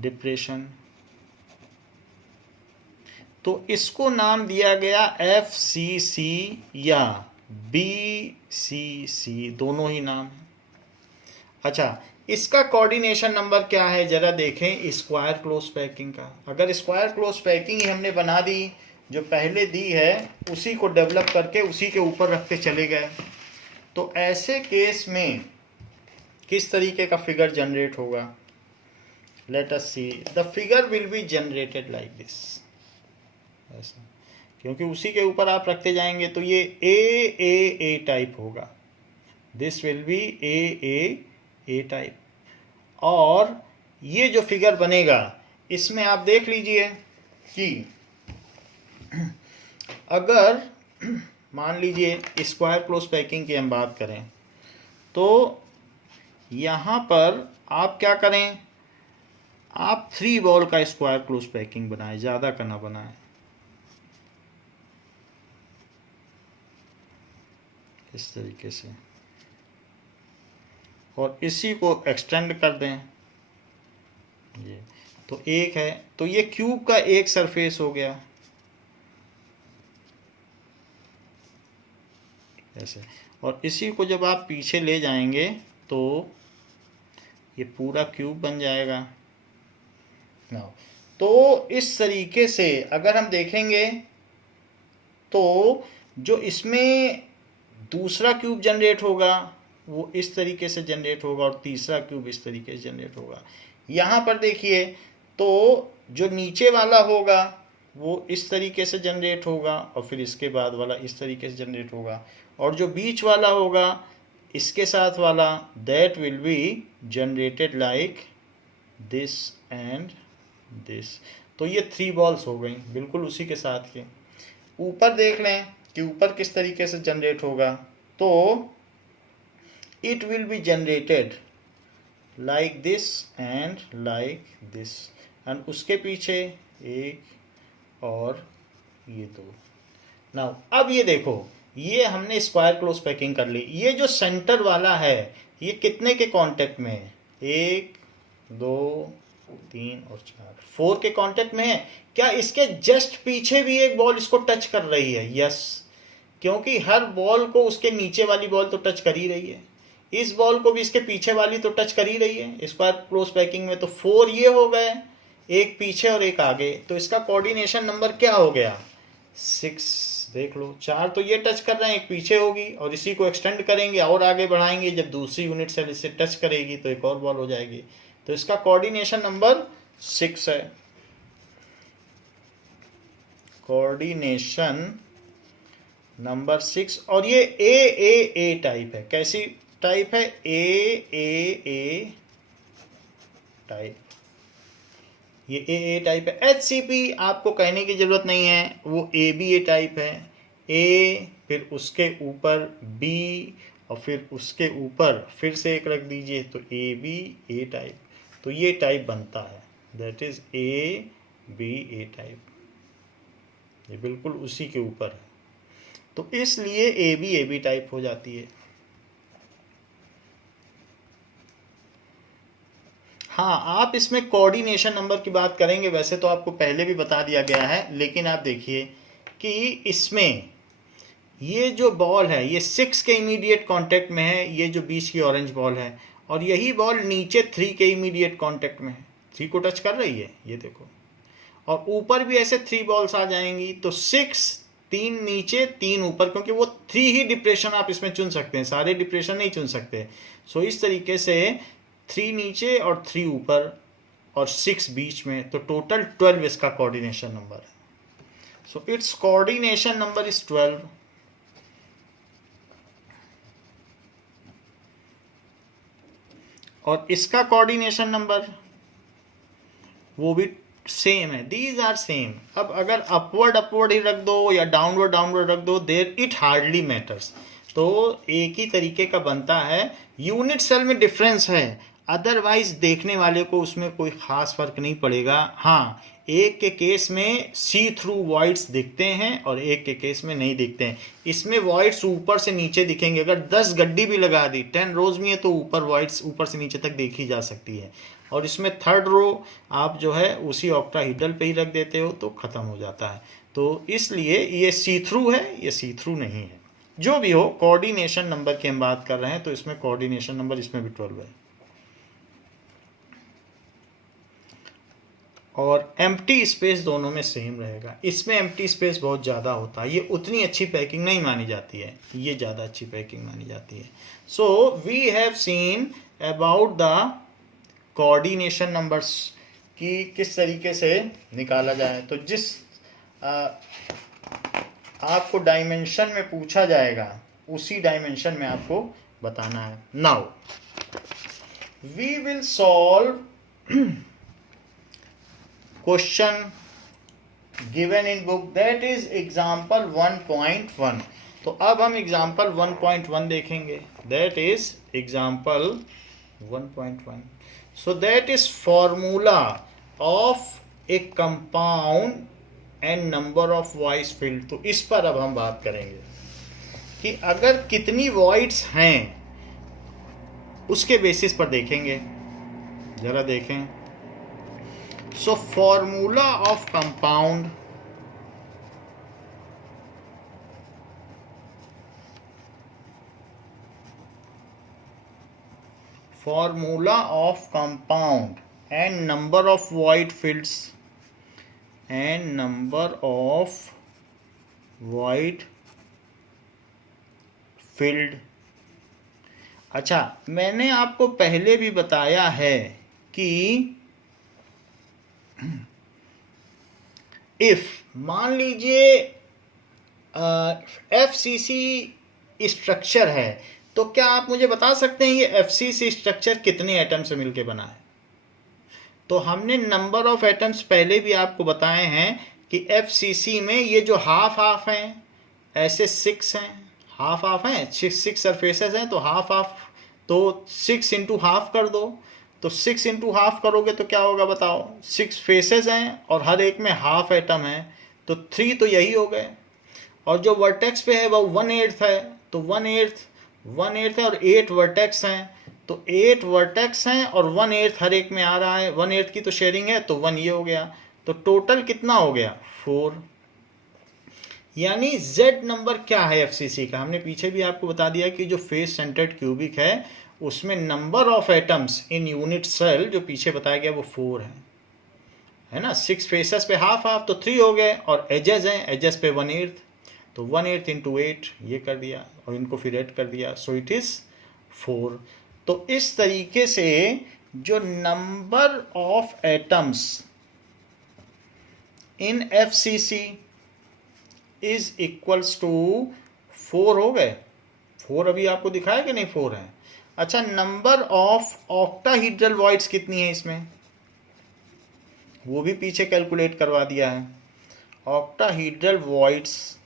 depression. तो इसको नाम दिया गया FCC या BCC, दोनों ही नाम है। अच्छा, इसका कोऑर्डिनेशन नंबर क्या है जरा देखें स्क्वायर क्लोज पैकिंग का। अगर स्क्वायर क्लोज पैकिंग ही हमने बना दी, जो पहले दी है उसी को डेवलप करके उसी के ऊपर रखते चले गए, तो ऐसे केस में किस तरीके का फिगर जनरेट होगा? Let us see, the figure will be generated like this, ऐसा, क्योंकि उसी के ऊपर आप रखते जाएंगे तो ये ए टाइप होगा। This will be a type. और ये जो फिगर बनेगा इसमें आप देख लीजिए कि अगर मान लीजिए स्क्वायर क्लोज पैकिंग की हम बात करें, तो यहाँ पर आप क्या करें, आप 3 बॉल का स्क्वायर क्लोज पैकिंग बनाएं, ज़्यादा का ना बनाएं, इस तरीके से, और इसी को एक्सटेंड कर दें। ये तो एक है, तो ये क्यूब का एक सरफेस हो गया ऐसे, और इसी को जब आप पीछे ले जाएंगे तो ये पूरा क्यूब बन जाएगा ना। तो इस तरीके से अगर हम देखेंगे तो जो इसमें दूसरा क्यूब जनरेट होगा वो इस तरीके से जनरेट होगा, और तीसरा क्यूब इस तरीके से जनरेट होगा। यहाँ पर देखिए तो जो नीचे वाला होगा वो इस तरीके से जनरेट होगा, और फिर इसके बाद वाला इस तरीके से जनरेट होगा, और जो बीच वाला होगा इसके साथ वाला, that will be generated like this and this. तो ये 3 बॉल्स हो गई बिल्कुल उसी के साथ के। ऊपर देख लें कि ऊपर किस तरीके से जनरेट होगा, तो it will be generated like this and like this, and उसके पीछे एक और ये 2। नाउ अब ये देखो, ये हमने स्क्वायर क्लोज पैकिंग कर ली। ये जो सेंटर वाला है ये कितने के कांटेक्ट में है? 1 2 3 और 4 के कांटेक्ट में है। क्या इसके जस्ट पीछे भी एक बॉल इसको टच कर रही है? यस, क्योंकि हर बॉल को उसके नीचे वाली बॉल तो टच कर ही रही है, इस बॉल को भी इसके पीछे वाली तो टच कर ही रही है स्क्वायर क्लोज पैकिंग में। तो 4 ये हो गए, एक पीछे और एक आगे, तो इसका कोऑर्डिनेशन नंबर क्या हो गया? 6। देख लो, 4 तो ये टच कर रहे हैं, एक पीछे होगी, और इसी को एक्सटेंड करेंगे और आगे बढ़ाएंगे, जब दूसरी यूनिट सेल इससे टच करेगी तो एक और बॉल हो जाएगी। तो इसका कोऑर्डिनेशन नंबर 6 है। कोऑर्डिनेशन नंबर 6, और ये ए टाइप है। कैसी टाइप है? ए टाइप, ये ए टाइप है। HCP आपको कहने की जरूरत नहीं है, वो ABA टाइप है। A, फिर उसके ऊपर B, और फिर उसके ऊपर फिर से एक रख दीजिए तो ABA टाइप। तो ये टाइप बनता है, दैट इज ABA टाइप, ये बिल्कुल उसी के ऊपर है, तो इसलिए AB टाइप हो जाती है। हाँ, आप इसमें कोऑर्डिनेशन नंबर की बात करेंगे, वैसे तो आपको पहले भी बता दिया गया है, लेकिन आप देखिए कि इसमें ये जो बॉल है ये 6 के इमीडिएट कांटेक्ट में है, ये जो बीच की ऑरेंज बॉल है, और यही बॉल नीचे 3 के इमीडिएट कांटेक्ट में है, 3 को टच कर रही है, ये देखो। और ऊपर भी ऐसे 3 बॉल्स आ जाएंगी, तो 6, 3 नीचे 3 ऊपर, क्योंकि वो 3 ही डिप्रेशन आप इसमें चुन सकते हैं, सारे डिप्रेशन नहीं चुन सकते। सो इस तरीके से 3 नीचे और 3 ऊपर और 6 बीच में, तो टोटल 12 इसका कोऑर्डिनेशन नंबर है। So it's coordination number is 12। और इसका कोऑर्डिनेशन नंबर वो भी सेम है, दीज आर सेम। अब अगर अपवर्ड ही रख दो या डाउनवर्ड रख दो, देयर इट हार्डली मैटर्स, तो एक ही तरीके का बनता है। यूनिट सेल में डिफरेंस है, अदरवाइज देखने वाले को उसमें कोई खास फर्क नहीं पड़ेगा। हाँ, एक के केस में सी थ्रू वॉइड्स दिखते हैं और एक के केस में नहीं दिखते हैं। इसमें वॉइड्स ऊपर से नीचे दिखेंगे। अगर 10 गड्डी भी लगा दी, 10 रोज में है, तो ऊपर वॉइड्स ऊपर से नीचे तक देखी जा सकती है। और इसमें थर्ड रो आप जो है उसी ऑक्टाहीड्रल पे ही रख देते हो तो ख़त्म हो जाता है। तो इसलिए ये सी थ्रू है, ये सी थ्रू नहीं है। जो भी हो, कोऑर्डिनेशन नंबर की हम बात कर रहे हैं, तो इसमें कोऑर्डिनेशन नंबर इसमें भी 12 है। और एम्प्टी स्पेस दोनों में सेम रहेगा। इसमें एम्प्टी स्पेस बहुत ज़्यादा होता है, ये उतनी अच्छी पैकिंग नहीं मानी जाती है, ये ज़्यादा अच्छी पैकिंग मानी जाती है। So we have seen about the coordination numbers कि किस तरीके से निकाला जाए। तो जिस आपको डायमेंशन में पूछा जाएगा उसी डायमेंशन में आपको बताना है। Now we will solve question given in book, that is example 1.1। तो अब हम एग्जाम्पल 1.1 देखेंगे, that is example 1.1। So that is formula of a compound and number of voids filled. तो इस पर अब हम बात करेंगे कि अगर कितनी वॉइड्स हैं उसके बेसिस पर देखेंगे। जरा देखें। So formula of compound and number of void fields and number of void filled। अच्छा, मैंने आपको पहले भी बताया है कि इफ मान लीजिए FCC स्ट्रक्चर है, तो क्या आप मुझे बता सकते हैं ये FCC स्ट्रक्चर कितने एटम से मिलकर बना है? तो हमने नंबर ऑफ एटम्स पहले भी आपको बताए हैं कि FCC में ये जो हाफ हाफ हैं, ऐसे 6 हैं, हाफ हाफ हैं, 6 सरफेसेस हैं, तो हाफ हाफ, तो 6 इंटू हाफ कर दो। तो 6 इंटू हाफ करोगे तो क्या होगा बताओ? 6 फेसेस हैं और हर एक में हाफ एटम है, तो 3 तो यही हो गए। और जो वर्टेक्स पे है वो 1/8 है, तो 1/8 है और 8 वर्टेक्स हैं, तो 8 वर्टेक्स हैं और 1/8 हर एक में आ रहा है, 1/8 की तो शेयरिंग है, तो 1 ये हो गया। तो टोटल कितना हो गया? 4। यानी Z नंबर क्या है FCC का? हमने पीछे भी आपको बता दिया कि जो फेस सेंटर्ड क्यूबिक है उसमें number of atoms in unit cell जो पीछे बताया गया वो 4 है ना। 6 फेसेस पे हाफ हाफ, तो 3 हो गए, और एजेस हैं, एजेस पे 1/8, तो 1/8 इंटू 8 ये कर दिया और इनको फिर ऐड कर दिया, सो इट इज 4। तो इस तरीके से जो number of atoms in FCC is equals to 4 हो गए। 4 अभी आपको दिखाया कि नहीं 4 है। अच्छा, नंबर ऑफ ऑक्टाहीड्रल वॉइड्स कितनी है इसमें, वो भी पीछे कैलकुलेट करवा दिया है। ऑक्टाहीड्रल वॉइड्स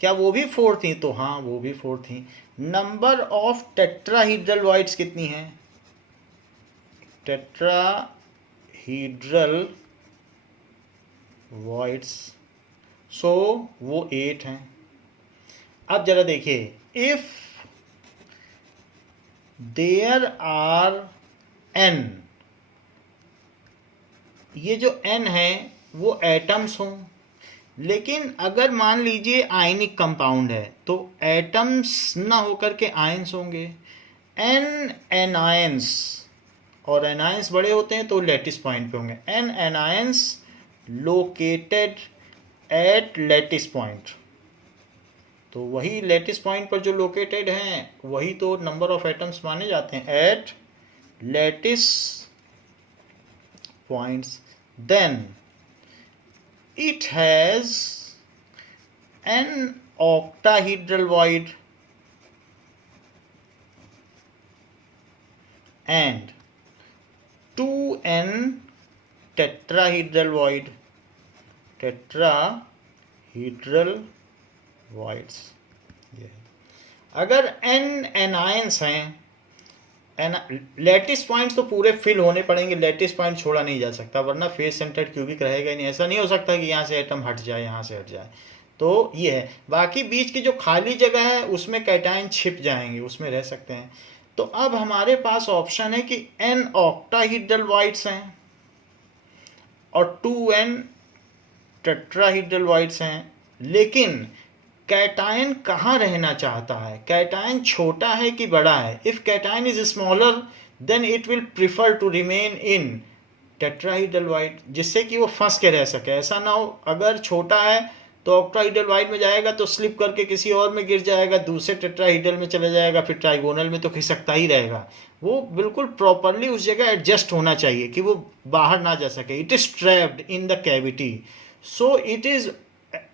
क्या वो भी 4 थी? तो हाँ, वो भी 4 थी। नंबर ऑफ टेट्राहीड्रल वॉइड्स कितनी है? टेट्राहीड्रल वॉइड्स, सो वो 8 हैं। अब जरा देखिए, इफ देयर आर n, ये जो n है वो एटम्स हों, लेकिन अगर मान लीजिए आयनिक कंपाउंड है तो एटम्स ना होकर के आयंस होंगे। n एनायंस, और एनायंस बड़े होते हैं तो लैटिस पॉइंट पे होंगे। n anions located at lattice point, तो वही लैटिस पॉइंट पर जो लोकेटेड हैं वही तो नंबर ऑफ एटम्स माने जाते हैं at lattice points. Then it has an octahedral void and 2n tetrahedral void, tetrahedral voids। अगर n एनायंस हैं लैटिस पॉइंट्स तो पूरे फिल होने पड़ेंगे, लैटिस पॉइंट छोड़ा नहीं जा सकता, वरना फेस सेंटर्ड क्यूबिक रहेगा ही नहीं। ऐसा नहीं हो सकता कि यहाँ से एटम हट जाए, यहाँ से हट जाए। तो ये है। बाकी बीच की जो खाली जगह है उसमें कैटायन छिप जाएंगे, उसमें रह सकते हैं। तो अब हमारे पास ऑप्शन है कि n ऑक्टाहीड्रल वाइड्स हैं और 2n टेट्राहीड्रल वाइड्स हैं, लेकिन कैटायन कहाँ रहना चाहता है, कैटायन छोटा है कि बड़ा है। If cation is smaller then it will prefer to remain in tetrahedral void, जिससे कि वो फंस के रह सके। ऐसा ना हो अगर छोटा है तो ऑक्टाहीड्रल वाइड में जाएगा तो स्लिप करके किसी और में गिर जाएगा, दूसरे टेट्राहीड्रल में चला जाएगा, फिर ट्राइगोनल में तो खिसकता ही रहेगा। वो बिल्कुल प्रॉपरली उस जगह एडजस्ट होना चाहिए कि वो बाहर ना जा सके। It is trapped in the cavity, so it is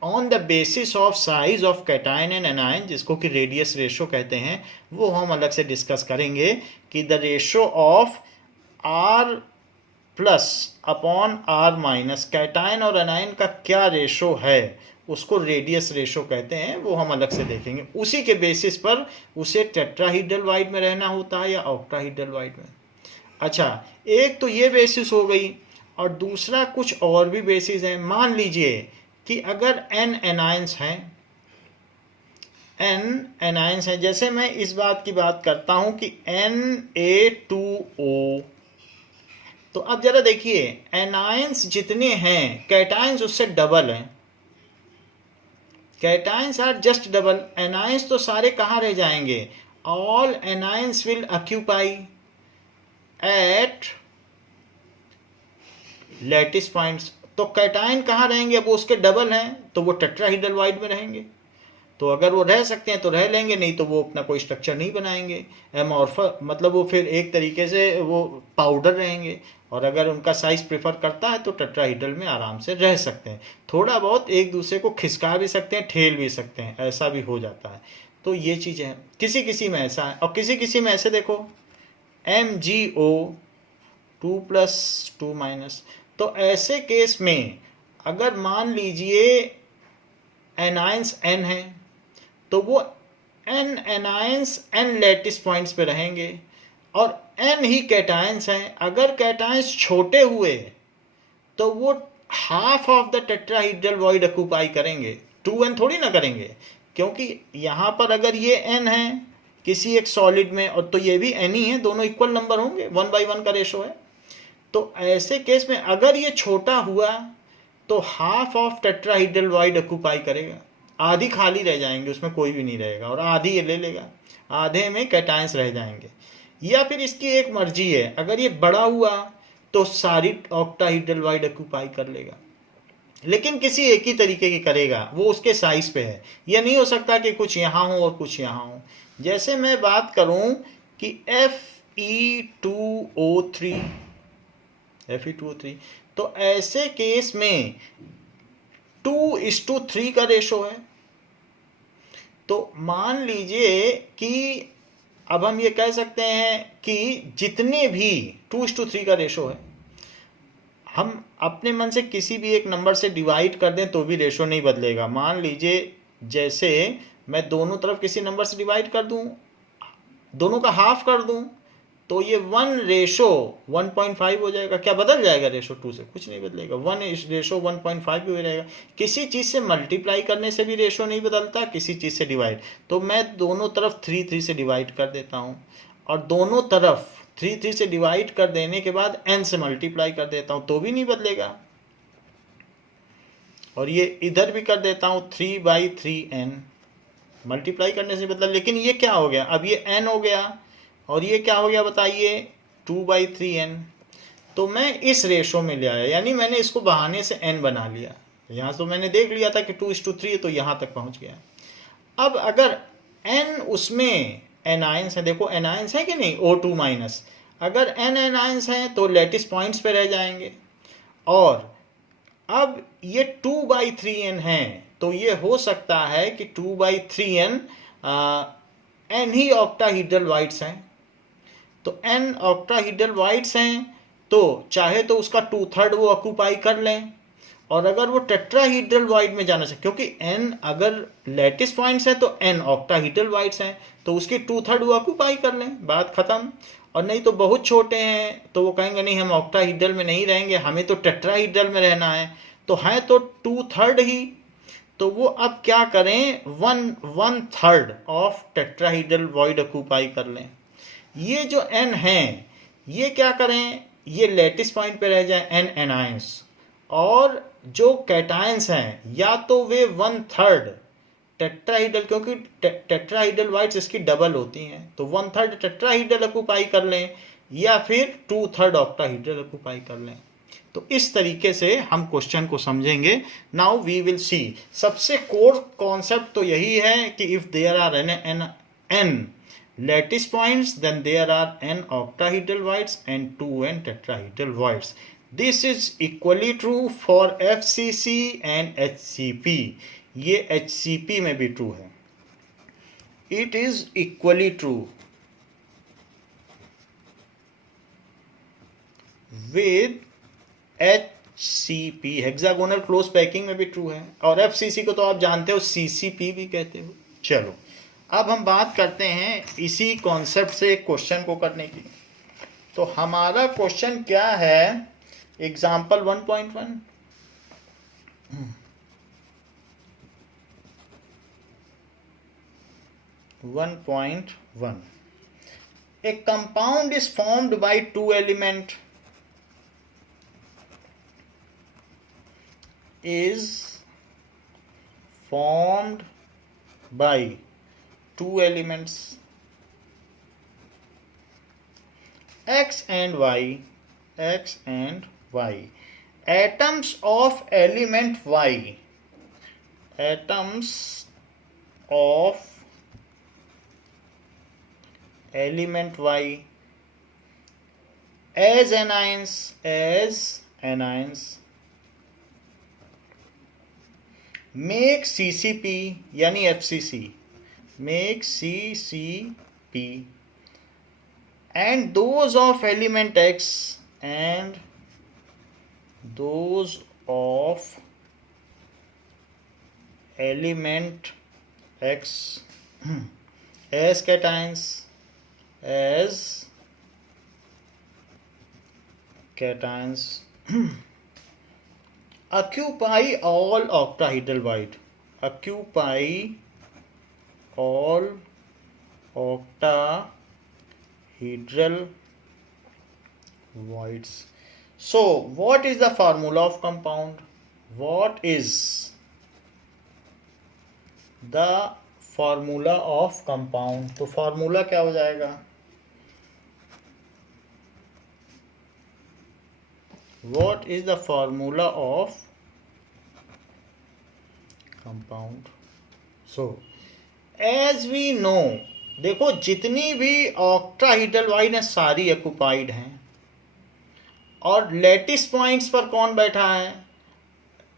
on the basis of size of cation and anion, जिसको कि रेडियस रेशो कहते हैं, वो हम अलग से डिस्कस करेंगे कि the ratio of r plus upon r minus cation और एनायन का क्या रेशो है, उसको रेडियस रेशो कहते हैं, वो हम अलग से देखेंगे। उसी के बेसिस पर उसे टेट्राहीड्रल वाइड में रहना होता है या ऑक्टाहीड्रल वाइड में। अच्छा, एक तो ये बेसिस हो गई, और दूसरा कुछ और भी बेसिस है। मान लीजिए कि अगर n एनायंस हैं, n एनायंस हैं, जैसे मैं इस बात की बात करता हूं कि Na2O, तो अब जरा देखिए एनायंस जितने हैं कैटायंस उससे डबल हैं, cations are just double. Anions तो सारे कहाँ रह जाएंगे, all anions will occupy at lattice points. तो कैटायन कहाँ रहेंगे, अब वो उसके डबल हैं तो वो टेट्राहीड्रल वाइड में रहेंगे। तो अगर वो रह सकते हैं तो रह लेंगे, नहीं तो वो अपना कोई स्ट्रक्चर नहीं बनाएंगे। एमॉर्फा मतलब वो फिर एक तरीके से वो पाउडर रहेंगे, और अगर उनका साइज प्रेफर करता है तो टेट्राहीड्रल में आराम से रह सकते हैं। थोड़ा बहुत एक दूसरे को खिसका भी सकते हैं, ठेल भी सकते हैं, ऐसा भी हो जाता है। तो ये चीज़ें हैं, किसी किसी में ऐसा है और किसी किसी में ऐसे। देखो MgO 2+2-, तो ऐसे केस में अगर मान लीजिए एनायंस n है तो वो n anions n lattice points पे रहेंगे, और n ही कैटायंस हैं। अगर कैटायंस छोटे हुए तो वो half of the tetrahedral void occupy करेंगे, 2n थोड़ी ना करेंगे, क्योंकि यहाँ पर अगर ये n है किसी एक सॉलिड में और तो ये भी n ही है, दोनों इक्वल नंबर होंगे, 1/1 का रेशो है। तो ऐसे केस में अगर ये छोटा हुआ तो half of tetrahedral void occupy करेगा, आधी खाली रह जाएंगे, उसमें कोई भी नहीं रहेगा, और आधी ये ले लेगा, आधे में कैटायंस रह जाएंगे। या फिर इसकी एक मर्जी है, अगर ये बड़ा हुआ तो सारी ऑक्टाहीड्रल वॉइड ऑक्यूपाई कर लेगा, लेकिन किसी एक ही तरीके की करेगा, वो उसके साइज पे है। यह नहीं हो सकता कि कुछ यहाँ हो और कुछ यहाँ हो। जैसे मैं बात करूं कि Fe2O3, तो ऐसे केस में 2:3 का रेशो है। तो मान लीजिए कि अब हम ये कह सकते हैं कि जितने भी 2:3 का रेशो है, हम अपने मन से किसी भी एक नंबर से डिवाइड कर दें तो भी रेशो नहीं बदलेगा। मान लीजिए जैसे मैं दोनों तरफ किसी नंबर से डिवाइड कर दूं, दोनों का हाफ कर दूं, तो ये 1:1.5 हो जाएगा। क्या बदल जाएगा रेशो 2 से? कुछ नहीं बदलेगा, 1:1.5 भी हो रहेगा। किसी चीज़ से मल्टीप्लाई करने से भी रेशो नहीं बदलता, किसी चीज़ से डिवाइड। तो मैं दोनों तरफ 3 से डिवाइड कर देता हूँ, और दोनों तरफ 3 से डिवाइड कर देने के बाद n से मल्टीप्लाई कर देता हूँ तो भी नहीं बदलेगा। और ये इधर भी कर देता हूँ 3/3n, मल्टीप्लाई करने से बदला। लेकिन ये क्या हो गया, अब ये n हो गया, और ये क्या हो गया बताइए, 2/3n। तो मैं इस रेशो में ले आया, यानी मैंने इसको बहाने से n बना लिया। यहाँ तो मैंने देख लिया था कि 2:3 है, तो यहाँ तक पहुँच गया। अब अगर n उसमें एनायंस है, देखो एनायंस है कि नहीं, O2-, अगर n एनायंस हैं तो लैटिस पॉइंट्स पे रह जाएंगे। और अब ये 2/3n है, तो ये हो सकता है कि 2/3n n ही ऑक्टाहीड्रल वाइड्स हैं। तो n ऑक्टाहीड्रल वाइड्स हैं तो चाहे तो उसका 2/3 वो ऑक्यूपाई कर लें, और अगर वो टेट्राहीड्रल वाइड में जाना चाहिए, क्योंकि n अगर लैटिस पॉइंट्स है तो n ऑक्टाहीड्रल वाइड्स हैं, तो उसकी 2/3 वो ऑक्यूपाई कर लें, बात खत्म। और नहीं तो बहुत छोटे हैं तो वो कहेंगे नहीं हम ऑक्टाहीड्रल में नहीं रहेंगे, हमें तो टेट्राहीड्रल में रहना है। तो है तो 2/3 ही, तो वो अब क्या करें, 1/3 ऑफ टेट्राहीड्रल वॉइड ऑक्यूपाई कर लें। ये जो n है ये क्या करें, ये लेटिस पॉइंट पे रह जाए n एनायंस, और जो कैटायंस हैं या तो वे 1/3 टेट्राहीड्रल, क्योंकि टेट्राहीड्रल वाइट्स इसकी डबल होती हैं, तो 1/3 टेट्राहीड्रल ऑक्यूपाई कर लें या फिर 2/3 ऑक्टाहीड्रल ऑक्यूपाई कर लें। तो इस तरीके से हम क्वेश्चन को समझेंगे। Now we will see. सबसे कोर कॉन्सेप्ट तो यही है कि if there are n lattice points then there are n octahedral voids and 2n tetrahedral voids. This is equally true for FCC and HCP. ये HCP में भी true है। It is equally true with HCP, hexagonal close packing में भी true है, और FCC को तो आप जानते हो CCP भी कहते हो। चलो अब हम बात करते हैं इसी कॉन्सेप्ट से एक क्वेश्चन को करने की। तो हमारा क्वेश्चन क्या है, example 1.1। A compound is formed by two elements is formed by two elements x and y, atoms of element y, atoms of element y as anions make CCP यानी FCC, make CCP, and those of element x and those of element x as cations occupy all octahedral void, occupy all octahedral voids. So what is the formula of compound? What is the formula of compound? तो formula क्या हो जाएगा, what is the formula of compound? So as we know, देखो जितनी भी octahedral wide है सारी occupied हैं, और लेटिस पॉइंट्स पर कौन बैठा है,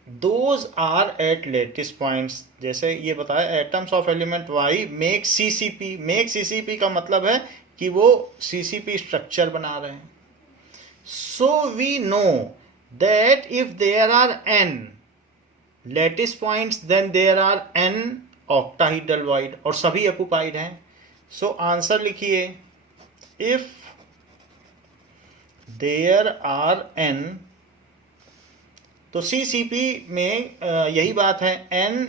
those are at lattice points. जैसे ये बताया atoms of element Y make CCP, make CCP का मतलब है कि वो सीसीपी स्ट्रक्चर बना रहे हैं। So we know that if there are n lattice points then there are n octahedral void, और सभी ऑक्यूपाइड हैं। सो आंसर लिखिए, इफ देयर आर n, तो CCP में यही बात है, n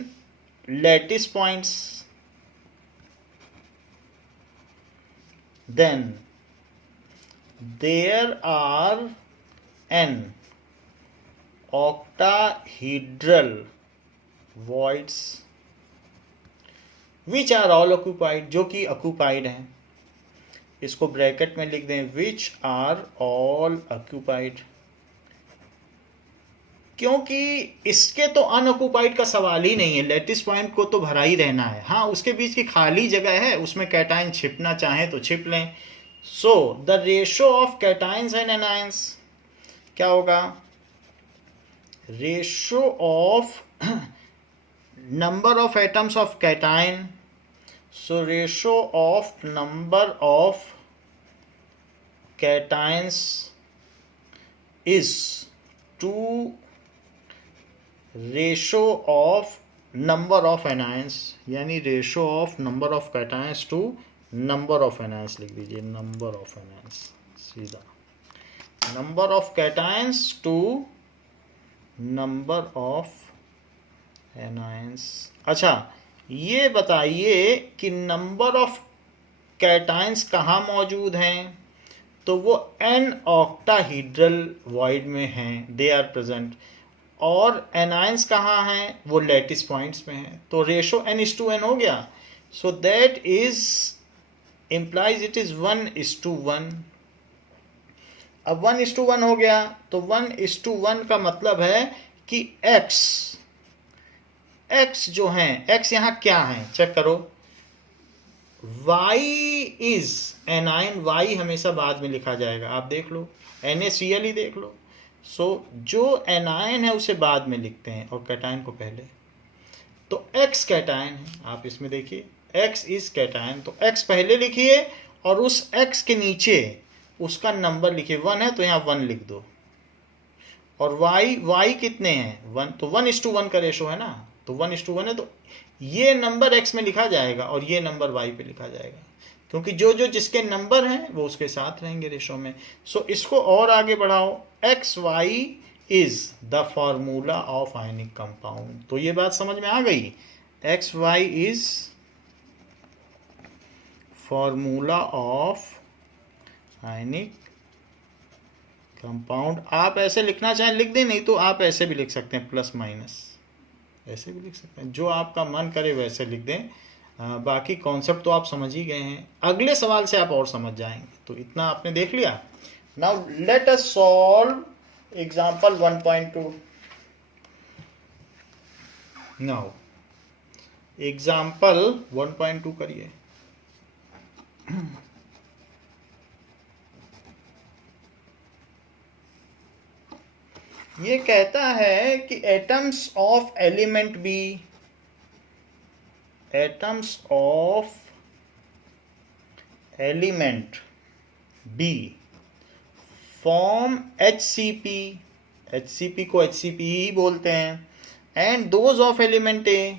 lattice points then there are n octahedral voids which are all occupied, जो कि occupied हैं। इसको ब्रैकेट में लिख दें, which are all occupied, क्योंकि इसके तो अनऑक्यूपाइड का सवाल ही नहीं है, लेटिस पॉइंट को तो भरा ही रहना है। हाँ, उसके बीच की खाली जगह है, उसमें कैटाइन छिपना चाहें तो छिप लें। So the ratio of cations and anions क्या होगा, ratio of number of atoms of cation, so ratio of number of cations is to ratio of number of anions, यानी ratio of number of cations to number of anions लिख दीजिए, number of anions, सीधा number of cations to number of anions. अच्छा, ये बताइए कि number of cations कहाँ मौजूद हैं? तो वो एन ऑक्टाहीड्रल वॉइड में हैं, दे आर प्रेजेंट। और एनायंस कहाँ हैं? वो लैटिस पॉइंट्स में हैं। तो रेशो n:n हो गया। सो that is implies it is 1:1। अब 1:1 हो गया, तो 1:1 का मतलब है कि x जो है, x यहाँ क्या है चेक करो। y इज एनाइन, y हमेशा बाद में लिखा जाएगा, आप देख लो, NaCl ही देख लो। सो जो एनाइन है उसे बाद में लिखते हैं और कैटायन को पहले। तो x कैटायन है, आप इसमें देखिए x इज कैटायन, तो x पहले लिखिए और उस x के नीचे उसका नंबर लिखिए। 1 है तो यहाँ 1 लिख दो। और y कितने हैं? 1, तो 1:1 का रेशो है ना, तो 1:1 है, तो ये नंबर x में लिखा जाएगा और ये नंबर y पे लिखा जाएगा, क्योंकि जो जो जिसके नंबर हैं वो उसके साथ रहेंगे रेशो में। सो इसको और आगे बढ़ाओ, xy is the formula of ionic compound. तो ये बात समझ में आ गई, xy is formula of ionic compound. आप ऐसे लिखना चाहें लिख दें, नहीं तो आप ऐसे भी लिख सकते हैं, प्लस माइनस ऐसे भी लिख सकते हैं, जो आपका मन करे वैसे लिख दें। बाकी कॉन्सेप्ट तो आप समझ ही गए हैं, अगले सवाल से आप और समझ जाएंगे। तो इतना आपने देख लिया। Now let us solve example 1.2। Now example 1.2 करिए। ये कहता है कि atoms of element B, atoms of element B form HCP, HCP को HCP ही बोलते हैं, and those of element A,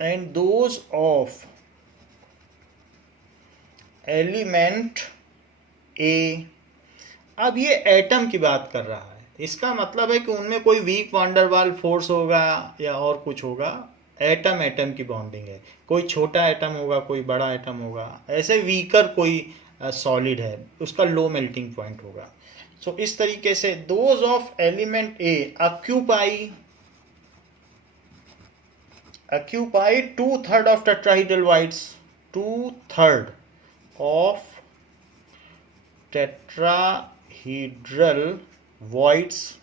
and those of element A. अब ये एटम की बात कर रहा है, इसका मतलब है कि उनमें कोई वीक वांडरवाल फोर्स होगा या और कुछ होगा। एटम एटम की बॉन्डिंग है, कोई छोटा एटम होगा, कोई बड़ा एटम होगा, ऐसे वीकर कोई सॉलिड है, उसका लो मेल्टिंग पॉइंट होगा। सो इस तरीके से those of element A occupy 2/3 of tetrahedral voids, 2/3 of tetrahedral voids,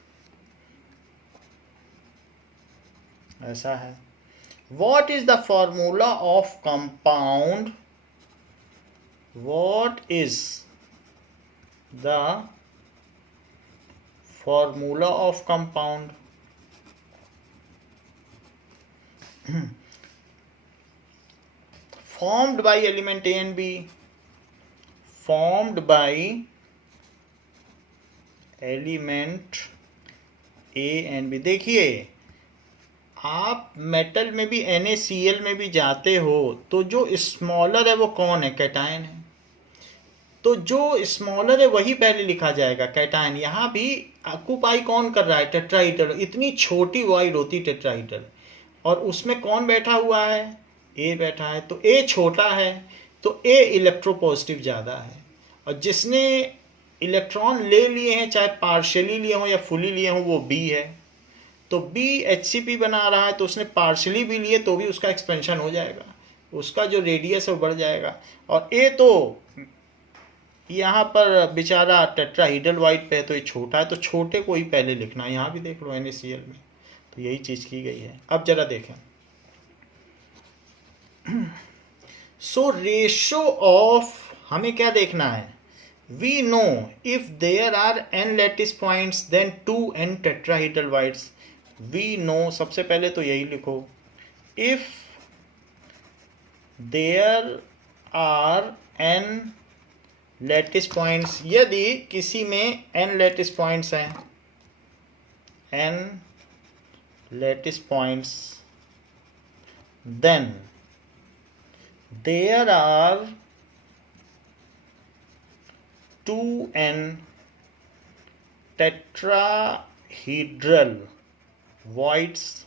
ऐसा है। What is the formula of compound? What is the formula of compound? Formed by element A and B, formed by element A and B। देखिए, आप metal में भी NaCl में भी जाते हो तो जो स्मॉलर है वो कौन है? कैटायन है। तो जो स्मॉलर है वही पहले लिखा जाएगा, कैटायन। यहाँ भी ऑक्यूपाई कौन कर रहा है? टेट्राहीड्रल। इतनी छोटी वॉइड होती टेट्राहीड्रल, और उसमें कौन बैठा हुआ है? A बैठा है। तो A छोटा है, तो A इलेक्ट्रोपॉजिटिव ज़्यादा है, और जिसने इलेक्ट्रॉन ले लिए हैं, चाहे पार्शियली लिए हों या फुली लिए हों, वो B है। तो B HCP बना रहा है, तो उसने पार्शियली भी लिए तो भी उसका एक्सपेंशन हो जाएगा, उसका जो रेडियस है वो बढ़ जाएगा। और A तो यहाँ पर बेचारा टेट्राहीड्रल वॉइड पे है, तो ये छोटा है, तो छोटे को ही पहले लिखना है। यहाँ भी देख लो NaCl में, तो यही चीज़ की गई है। अब जरा देखें, सो रेशो ऑफ, हमें क्या देखना है? We know if there are n lattice points then 2n tetrahedral voids. We know, सबसे पहले तो यही लिखो, if there are n lattice points, यदि किसी में n lattice points हैं, n lattice points, then there are 2n tetrahedral voids,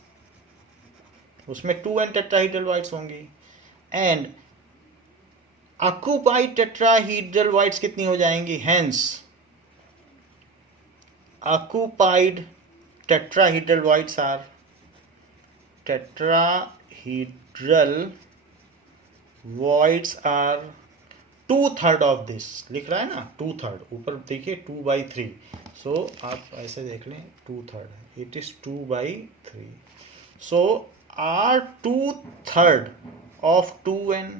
उसमें 2n tetrahedral voids होंगी, एंड occupied tetrahedral voids कितनी हो जाएंगी, hence occupied tetrahedral voids are tetrahedral voids are 2/3 of this, लिख रहा है ना 2/3, ऊपर देखिए 2/3, सो आप ऐसे देख लें 2/3, it is 2/3, so are 2/3 of 2n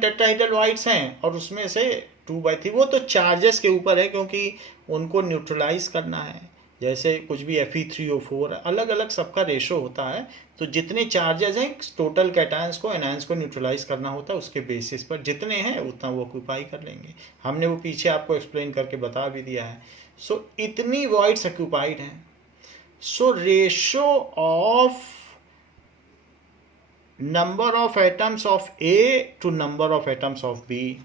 tetrahedral voids हैं और उसमें से 2/3 वो तो चार्जेस के ऊपर है, क्योंकि उनको न्यूट्रलाइज करना है, जैसे कुछ भी Fe3O4 अलग अलग सबका रेशो होता है, तो जितने चार्जेस हैं टोटल कैटायंस को एनायंस को न्यूट्रलाइज करना होता है, उसके बेसिस पर जितने हैं उतना वो ऑक्यूपाई कर लेंगे। हमने वो पीछे आपको एक्सप्लेन करके बता भी दिया है। सो इतनी वॉइड्स ऑक्यूपाइड हैं। So ratio of number of atoms of A to number of atoms of B,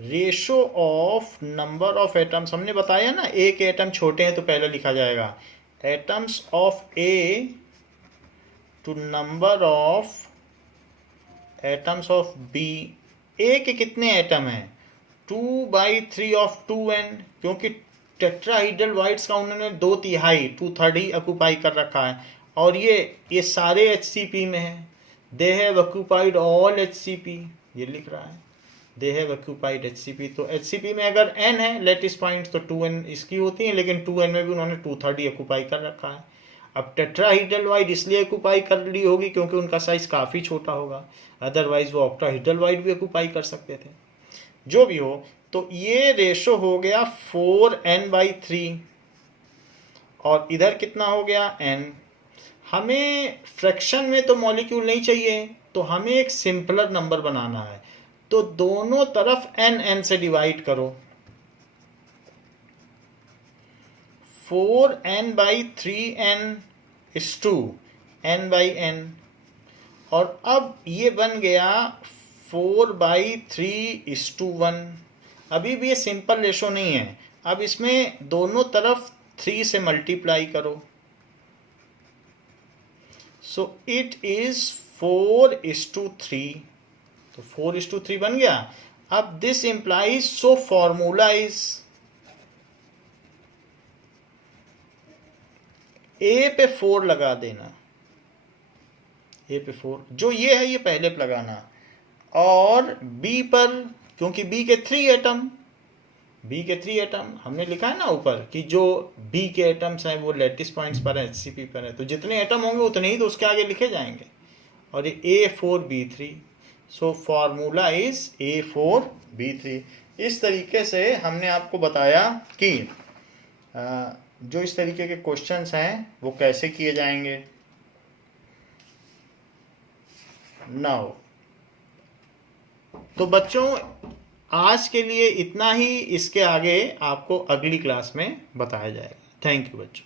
ratio of number of atoms हमने बताया ना, ए के एटम छोटे हैं तो पहले लिखा जाएगा atoms of A to number of atoms of B. A के कितने एटम हैं, 2/3 ऑफ 2n, क्योंकि टेट्राहेड्रल वॉइड्स का उन्होंने 2/3 2/3 ही ऑक्यूपाई कर रखा है, और ये सारे HCP में है, they have occupied all HCP, ये लिख रहा है दे हैव ऑक्यूपाइड HCP। तो HCP में अगर n है लेटिस पॉइंट्स तो 2n इसकी होती हैं, लेकिन 2n में भी उन्होंने 2/3 ही ऑक्यूपाई कर रखा है। अब टेट्राहेड्रल वॉइड इसलिए ऑक्यूपाई कर ली होगी क्योंकि उनका साइज काफ़ी छोटा होगा, अदरवाइज वो ऑक्टाहेड्रल वॉइड भी ऑक्यूपाई कर सकते थे। जो भी हो, तो ये रेशो हो गया 4n/3 और इधर कितना हो गया n। हमें फ्रैक्शन में तो मॉलिक्यूल नहीं चाहिए, तो हमें एक सिंपलर नंबर बनाना है, तो दोनों तरफ n से डिवाइड करो, 4n/3n is 2n/n, और अब ये बन गया 4/3:1। अभी भी ये सिंपल रेशो नहीं है, अब इसमें दोनों तरफ 3 से मल्टीप्लाई करो, सो इट इज 4:3, तो 4:3 बन गया। अब this implies, so formula is a पे 4 लगा देना, ए पे 4 जो ये है ये पहले लगाना, और बी पर, क्योंकि बी के 3 एटम हमने लिखा है ना ऊपर कि जो बी के एटम्स हैं वो लेटिस पॉइंट्स पर है, HCP पर है, तो जितने एटम होंगे उतने ही तो उसके आगे लिखे जाएंगे, और ये A4B3, so formula is A4B3। इस तरीके से हमने आपको बताया कि जो इस तरीके के क्वेश्चंस हैं वो कैसे किए जाएंगे। नाउ तो बच्चों आज के लिए इतना ही, इसके आगे आपको अगली क्लास में बताया जाएगा। थैंक यू बच्चों।